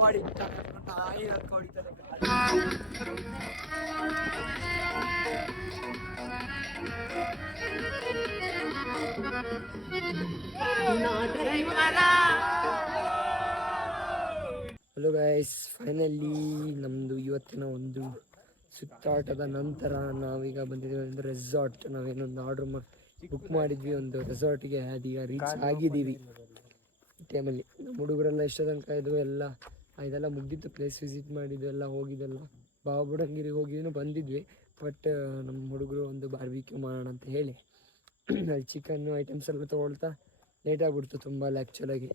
ಮಾಡಿ ನಾಯಿ ಹಾಕೊಂಡಿದ್ದಾರೆ ಹಲೋ ಗೈಸ್ ಫೈನಲಿ ನಮ್ಮದು ಇವತ್ತಿನ ಒಂದು ಸುತ್ತಾಟದ ನಂತರ ನಾವೀಗ ಬಂದಿದ್ದೀವಿ ಒಂದು ರೆಸಾರ್ಟ್ ನಾವೇನೊಂದು ಆರ್ಡ್ರ್ ಬುಕ್ ಮಾಡಿದ್ವಿ ಒಂದು ರೆಸಾರ್ಟ್ಗೆ ಅದೀಗ ರೀಚ್ ಆಗಿದ್ದೀವಿ ಈ ಟೈಮಲ್ಲಿ ನಮ್ಮ ಹುಡುಗರೆಲ್ಲ ಎಷ್ಟೋ ತನಕ ಇದು ಎಲ್ಲ ಇದೆಲ್ಲ ಮುಗ್ದಿತ್ತು ಪ್ಲೇಸ್ ವಿಸಿಟ್ ಮಾಡಿದ್ದು ಎಲ್ಲ ಹೋಗಿದ್ದೆಲ್ಲ ಬಾಬುಡಂಗಿರಿಗೆ ಹೋಗಿದ್ದು ಬಂದಿದ್ವಿ ಬಟ್ ನಮ್ಮ ಹುಡುಗರು ಒಂದು ಬಾರ್ಬಿಕ್ಯೂ ಮಾಡೋಣ ಅಂತ ಹೇಳಿ ಅಲ್ಲಿ ಚಿಕನ್ನು ಐಟಮ್ಸ್ ಎಲ್ಲ ತೊಗೊಳ್ತಾ ಲೇಟ್ ಆಗಿಬಿಡ್ತು ತುಂಬ ಆ್ಯಕ್ಚುಲಾಗಿ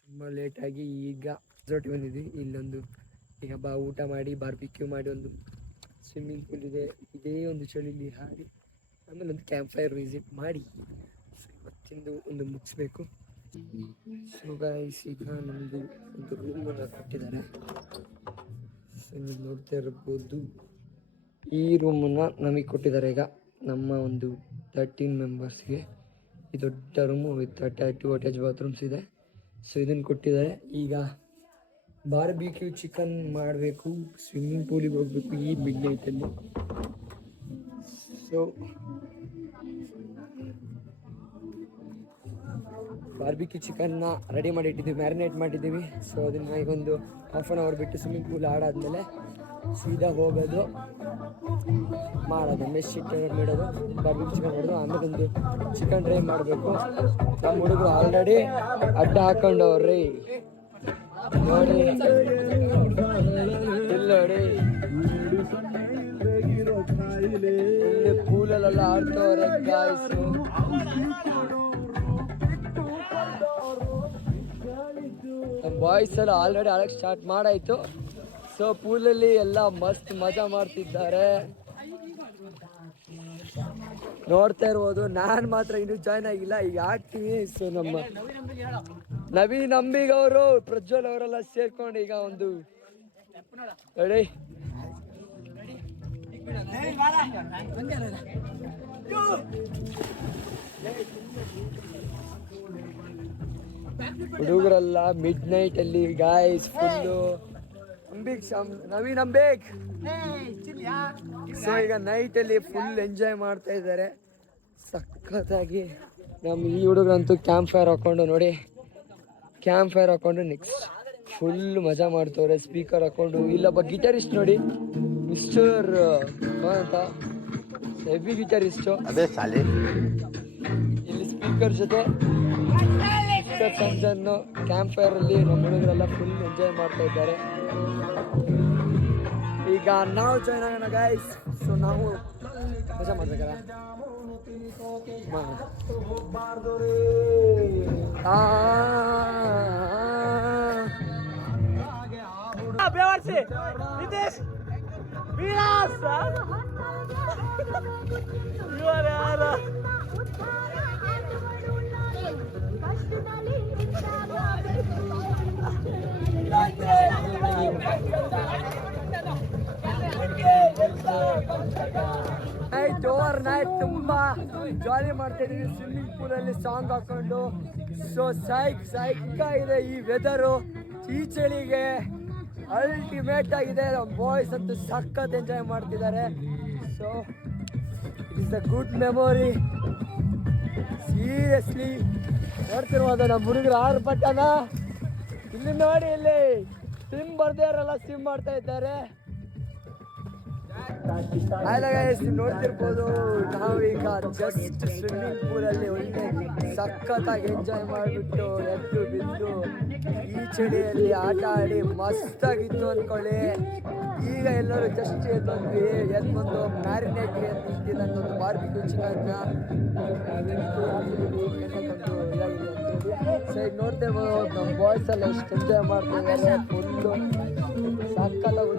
ತುಂಬ ಲೇಟಾಗಿ ಈಗ ರೆಸಾರ್ಟಿಗೆ ಬಂದಿದ್ವಿ ಇಲ್ಲೊಂದು ಈಗ ಊಟ ಮಾಡಿ ಬಾರ್ಬಿಕ್ಯೂ ಮಾಡಿ ಒಂದು ಸ್ವಿಮ್ಮಿಂಗ್ ಪೂಲ್ ಇದೆ ಇದೇ ಒಂದು ಚಳಿಲಿ ಹಾಡಿ ಆಮೇಲೆ ಒಂದು ಕ್ಯಾಂಪ್ ಫೈರ್ ವಿಸಿಟ್ ಮಾಡಿ ಇವತ್ತಿಂದು ಒಂದು ಮುಗಿಸ್ಬೇಕು ಸೊ ಗೈಸ್ ಈಗ ನಮ್ಮದು ಒಂದು ರೂಮನ್ನು ಕೊಟ್ಟಿದ್ದಾರೆ ಸೊ ನೀವು ನೋಡ್ತಾ ಇರ್ಬೋದು ಈ ರೂಮನ್ನು ನಮಗೆ ಕೊಟ್ಟಿದ್ದಾರೆ ಈಗ ನಮ್ಮ ಒಂದು 13 ಮೆಂಬರ್ಸ್ಗೆ ಈ ದೊಡ್ಡ ರೂಮು ವಿತ್ 2 ಅಟ್ಯಾಚ್ ಬಾತ್ರೂಮ್ಸ್ ಇದೆ ಸೊ ಇದನ್ನು ಕೊಟ್ಟಿದ್ದಾರೆ ಈಗ ಬಾರ್ಬಿಕ್ಯೂ ಚಿಕನ್ ಮಾಡಬೇಕು ಸ್ವಿಮ್ಮಿಂಗ್ ಪೂಲಿಗೆ ಹೋಗಬೇಕು ಈ ಮಿಡ್ ನೈಟಲ್ಲಿ ಸೊ ಬಾರ್ಬಿಕ್ಯೂ ಚಿಕನ್ನ ರೆಡಿ ಮಾಡಿ ಇಟ್ಟಿದ್ದೀವಿ, ಮ್ಯಾರಿನೇಟ್ ಮಾಡಿದ್ದೀವಿ. ಸೊ ಅದನ್ನು ಈಗೊಂದು ಹಾಫ್ ಆನ್ ಅವರ್ ಬಿಟ್ಟು ಸ್ವಿಮ್ಮಿಂಗ್ ಪೂಲ್ ಆಡಾದ್ಮೇಲೆ ಸೀದಾ ಹೋಗೋದು ಮಾಡೋದು, ಮೆಶ್ ಇಟ್ಟು ಇಡೋದು, ಬಾರ್ಬಿಕ್ಯೂ ಚಿಕನ್ ಮಾಡೋದು. ಆಮೇಲೆ ಒಂದು ಚಿಕನ್ ಡ್ರೈ ಮಾಡಬೇಕು. ನಮ್ಮ ಹುಡುಗರು ಆಲ್ರೆಡಿ ಅಡ್ಡ ಹಾಕೊಂಡವ್ರಿ ನೋಡಿ, ಇಲ್ಲ ನೋಡಿ ಪೂಲಲ್ಲೆಲ್ಲ ಆಡ್ತವ್ರೆ ಗಾಯ್ಸು. ಬಾಯ್ಸ್ ಎಲ್ಲ ಆಲ್ರೆಡಿ ಆಡಕ್ಕೆ ಸ್ಟಾರ್ಟ್ ಮಾಡಾಯ್ತು. ಸೊ ಪೂಲಲ್ಲಿ ಎಲ್ಲ ಮಸ್ತ್ ಮಜಾ ಮಾಡ್ತಿದ್ದಾರೆ, ನೋಡ್ತಾ ಇರ್ಬೋದು. ನಾನು ಮಾತ್ರ ಇನ್ನೂ ಜಾಯ್ನ್ ಆಗಿಲ್ಲ, ಈಗ ಆಗ್ತೀನಿ. ಸೊ ನಮ್ಮ ನವೀನ್ ಅಂಬಿಗ ಅವರು, ಪ್ರಜ್ವಲ್ ಅವರೆಲ್ಲ ಸೇರ್ಕೊಂಡು ಈಗ ಒಂದು ರೆಡಿ. ಹುಡುಗರೆಲ್ಲ ಮಿಡ್ ನೈಟ್ ಅಲ್ಲಿ ಗಾಯ್ಸ್ ಫುಲ್ಲು ನವೀನ್ ಅಂಬೇಕ್. ಸೊ ಈಗ ನೈಟ್ ಅಲ್ಲಿ ಫುಲ್ ಎಂಜಾಯ್ ಮಾಡ್ತಾ ಇದ್ದಾರೆ ಸಖತ್ತಾಗಿ. ನಮ್ಮ ಈ ಹುಡುಗರಂತೂ ಕ್ಯಾಂಪ್ ಫೈರ್ ಹಾಕೊಂಡು ನೋಡಿ, ಕ್ಯಾಂಪ್ ಫೈರ್ ಹಾಕೊಂಡು ನೆಕ್ಸ್ಟ್ ಫುಲ್ ಮಜಾ ಮಾಡ್ತವ್ರೆ. ಸ್ಪೀಕರ್ ಹಾಕೊಂಡು, ಇಲ್ಲೊಬ್ಬ ಗಿಟಾರಿಸ್ಟ್ ನೋಡಿ, ಮಿಸ್ಟರ್ ಅಂತ ಹೆವಿ ಗಿಟಾರಿಸ್ಟು, ಅದೇ ಸಾಲಿ ಇಲ್ಲಿ ಸ್ಪೀಕರ್ ಜೊತೆ ಸಂಜನ್ನು ಕ್ಯಾಂಪ್ ಫೈರ್ ಅಲ್ಲಿ ನಮ್ಮ ಹುಡುಗರೆಲ್ಲ ಫುಲ್ ಎಂಜಾಯ್ ಮಾಡ್ತಾ ಇದ್ದಾರೆ. ಈಗ ನಾವು ಜಾಯ್ನ್ ಆಗೋಣ ಗೈಸ್. ಸೊ ನಾವು ಮಜಾ ಮಾಡ್ಬೇಕಲ್ಲ. ನೈಟ್ ಓವರ್ ನೈಟ್ ತುಂಬಾ ಜಾಲಿ ಮಾಡ್ತಾ ಇದೀವಿ ಸ್ವಿಮ್ಮಿಂಗ್ ಪೂಲಲ್ಲಿ ಸಾಂಗ್ ಹಾಕೊಂಡು. ಸೊ ಸೈಕಾಗಿದೆ ಈ ವೆದರು, ಈ ಚಳಿಗೆ ಅಲ್ಟಿಮೇಟ್ ಆಗಿದೆ. ಬಾಯ್ಸ್ ಅಂತೂ ಸಖತ್ ಎಂಜಾಯ್ ಮಾಡ್ತಿದ್ದಾರೆ. So it is a good memory. Seriously ನೋಡ್ತಿರ್ಬೋದು ನಮ್ಮ ಹುಡುಗರು ಆರ್ಭಟನ. ಇಲ್ಲಿ ನೋಡಿ, ಇಲ್ಲಿ ಸಿಮ್ ಬರ್ದೇ ಇರಲ್ಲ, ಸಿಮ್ ಮಾಡ್ತಾ ಇದ್ದಾರೆ. ನೋಡ್ತಿರ್ಬೋದು ನಾವೀಗ ಜಸ್ಟ್ ಸ್ವಿಮ್ಮಿಂಗ್ ಪೂಲಲ್ಲಿ ಒಳ್ಳೆ ಸಖತ್ತಾಗಿ ಎಂಜಾಯ್ ಮಾಡಿಬಿಟ್ಟು ಎದ್ದು ಬಿದ್ದು ಈ ಚಳಿಯಲ್ಲಿ ಆಟ ಆಡಿ ಮಸ್ತಾಗಿತ್ತು ಅಂದ್ಕೊಳ್ಳಿ. ಈಗ ಎಲ್ಲರೂ ಜಸ್ಟ್ ಎದ್ದೊಂದ್ವಿ, ಎದ್ಬಂದು ಮ್ಯಾರಿನೇಟ್ಗೆ ಇಟ್ಟಿದ್ದಂಥದ್ದು ಬಾರ್ಬಿಕ್ಯೂ ಚಿಕನ್ನ ಸೊ ಈಗ ನೋಡ್ತಿರ್ಬೋದು ನಮ್ಮ ಬಾಯ್ಸ್ ಎಲ್ಲ ಎಷ್ಟು ಎಂಜಾಯ್ ಮಾಡ್ತಿದ್ದಾರೆ. ಫುಲ್ಲು ಸಖತ್ತಾಗಿ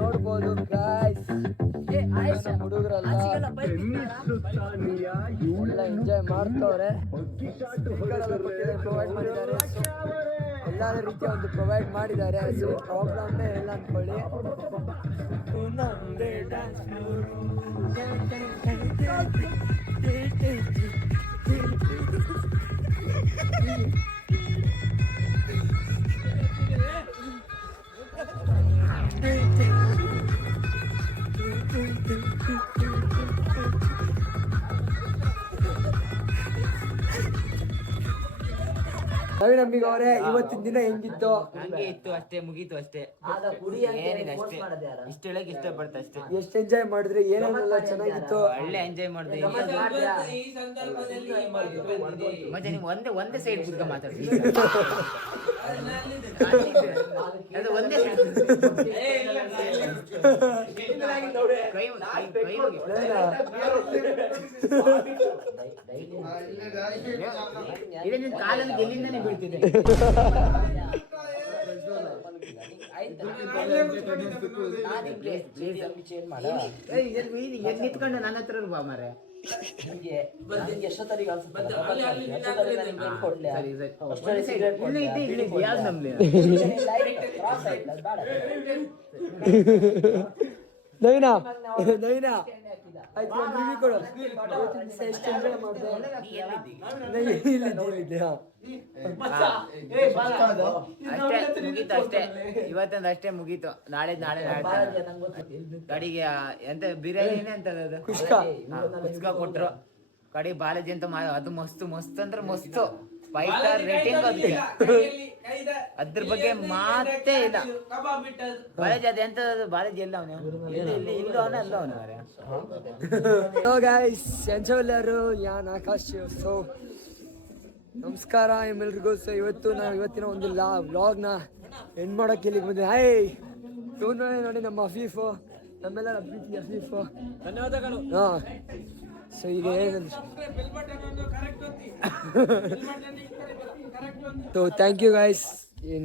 ನೋಡ್ಬೋದು ಗಾಯ್ಸ್. ಹುಡುಗರೆಲ್ಲ ಎಂಜಾಯ್ ಮಾಡ್ತವ್ರೆ. ಪ್ರೊವೈಡ್ ಮಾಡಿದ್ದಾರೆ, ಎಲ್ಲ ರೀತಿಯ ಒಂದು ಪ್ರೊವೈಡ್ ಮಾಡಿದ್ದಾರೆ. ಸೊ ಪ್ರಾಬ್ಲಮ್ಮೇ ಇಲ್ಲ ಅಂದ್ಕೊಳ್ಳಿ. ನವೀನ್ ಅಂಬಿಗ ಅವರೇ, ಇವತ್ತಿನ ದಿನ ಹೆಂಗಿತ್ತು? ಹಂಗೆ ಇತ್ತು ಅಷ್ಟೇ, ಮುಗೀತು ಅಷ್ಟೇ, ಏನಿಲ್ಲ ಅಷ್ಟೇ. ಇಷ್ಟ ಹೇಳಕ್ ಇಷ್ಟಪಡ್ತ ಅಷ್ಟೇ. ಎಷ್ಟು ಎಂಜಾಯ್ ಮಾಡಿದ್ರಿ? ಏನೇನೆಲ್ಲ ಚೆನ್ನಾಗಿತ್ತು? ಒಳ್ಳೆ ಎಂಜಾಯ್ ಮಾಡಿದೆ. ಮತ್ತೆ ನೀವು ಒಂದೇ ಸೈಡ್ ಕುತ್ಕ ಮಾತಾಡ್ತೀವಿ, ಅದು ಒಂದೇ ಸೈಡ್ ಇದೆ. ನಿನ್ ಕಾಲಲ್ಲಿ ಎಲ್ಲಿಂದಾನೆ ಬೀಳ್ತಿದೆ. ನಿಂತ್ಕೊಂಡು ನನ್ನ ಹತ್ರ ಬಾ ಮಾರೆ. ನವೀನಾ ನವೀನಾ ಆಯ್ತು ಒಂದು ರಿವ್ಯೂ ಕೊಡು. ಇವತ್ತಿನ ದಿವಸ ಎಷ್ಟು ಎಂಜಾಯ್ ಮಾಡಿದೆ? ಇಲ್ಲಿದ್ದೆ ಹಾಂ. ಅಷ್ಟೇ ಮುಗೀತು ಅಷ್ಟೇ. ಇವತ್ತೊಂದು ಅಷ್ಟೇ ಮುಗೀತು. ನಾಳೆ ಕಡೆಗೆ ಎಂತ ಬಿರಿಯಾನಿನೇ ಅಂತದ ಕುಷ್ಕ ಕೊಟ್ರು. ಕಡೆ ಬಾಲಾಜಿ ಅಂತ ಅದು ಮಸ್ತ್ ಅಂದ್ರೆ ಮಸ್ತು 5 ಸ್ಟಾರ್ ರೇಟಿಂಗ್. ಅದಕ್ಕೆ ಅದ್ರ ಬಗ್ಗೆ ಮಾತೇ ಇಲ್ಲ. ಬಾಲಾಜಿ ಅದು ಎಂತ ಬಾಲಾಜಿ ಎಲ್ಲ ಅವನು ಇಲ್ಲ ಅವನ ಅಲ್ಲ ಅವನು. ಹಲೋ ಗೈಸ್, ಎಲ್ಲರೂ ಯಾನ್ ಆಕಾಶ್. ಸೊ ನಮಸ್ಕಾರ ನಿಮ್ಮೆಲ್ರಿಗೂ. ಸೊ ಇವತ್ತಿನ ಒಂದು ವ್ಲಾಗ್ನ ಎಂಡ್ ಮಾಡೋಕ್ಕೆ ಇಲ್ಲಿಗೆ ಬಂದೆ. ಹಾಯ್ ನೋಡಿ ನಮ್ಮ ಅಫೀಫು, ನಮ್ಮೆಲ್ಲರ ಪ್ರೀತಿ ಅಫೀಫು. ಧನ್ಯವಾದಗಳು. ಹಾಂ, ಸೊ ಈಗ ಏನಂದ್ರೆ ಸೊ ಥ್ಯಾಂಕ್ ಯು ಗೈಸ್,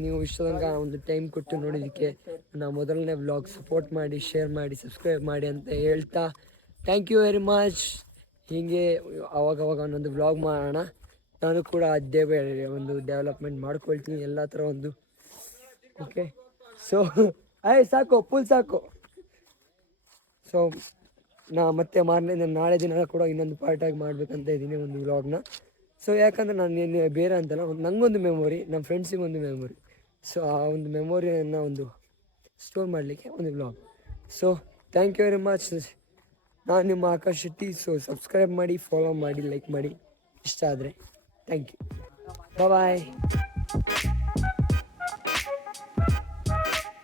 ನೀವು ಇಷ್ಟ ತನಕ ಒಂದು ಟೈಮ್ ಕೊಟ್ಟು ನೋಡಿದ್ದಕ್ಕೆ. ನಾವು ಮೊದಲನೇ ವ್ಲಾಗ್ ಸಪೋರ್ಟ್ ಮಾಡಿ, ಶೇರ್ ಮಾಡಿ, ಸಬ್ಸ್ಕ್ರೈಬ್ ಮಾಡಿ ಅಂತ ಹೇಳ್ತಾ ಥ್ಯಾಂಕ್ ಯು ವೆರಿ ಮಚ್. ಹೀಗೆ ಅವಾಗವಾಗ ಒಂದೊಂದು ವ್ಲಾಗ್ ಮಾಡೋಣ. ನಾನು ಕೂಡ ಅದೇ ಒಂದು ಡೆವಲಪ್ಮೆಂಟ್ ಮಾಡ್ಕೊಳ್ತೀನಿ ಎಲ್ಲ ಥರ ಒಂದು. ಓಕೆ, ಸೊ ಸಾಕು ಫುಲ್ ಸಾಕು. ಸೊ ಮತ್ತೆ ನಾಳೆ ದಿನ ಕೂಡ ಇನ್ನೊಂದು ಪಾರ್ಟಾಗಿ ಮಾಡಬೇಕಂತ ಇದ್ದೀನಿ ಒಂದು ವ್ಲಾಗ್ನ. ಸೊ ಯಾಕಂದರೆ ನಾನು ಬೇರೆ ಅಂತಲ್ಲ, ನನಗೊಂದು ಮೆಮೊರಿ, ನಮ್ಮ ಫ್ರೆಂಡ್ಸಿಗೆ ಒಂದು ಮೆಮೊರಿ. ಸೊ ಆ ಒಂದು ಮೆಮೊರಿಯನ್ನು ಒಂದು ಸ್ಟೋರ್ ಮಾಡಲಿಕ್ಕೆ ಒಂದು vlog. So thank you very much. ನಾನು ನಿಮ್ಮ ಆಕಾಶ್ ಶೆಟ್ಟಿ. ಸೊ ಸಬ್ಸ್ಕ್ರೈಬ್ ಮಾಡಿ, ಫಾಲೋ ಮಾಡಿ, ಲೈಕ್ ಮಾಡಿ ಇಷ್ಟ ಆದರೆ. Thank you. ಬಾಯ್.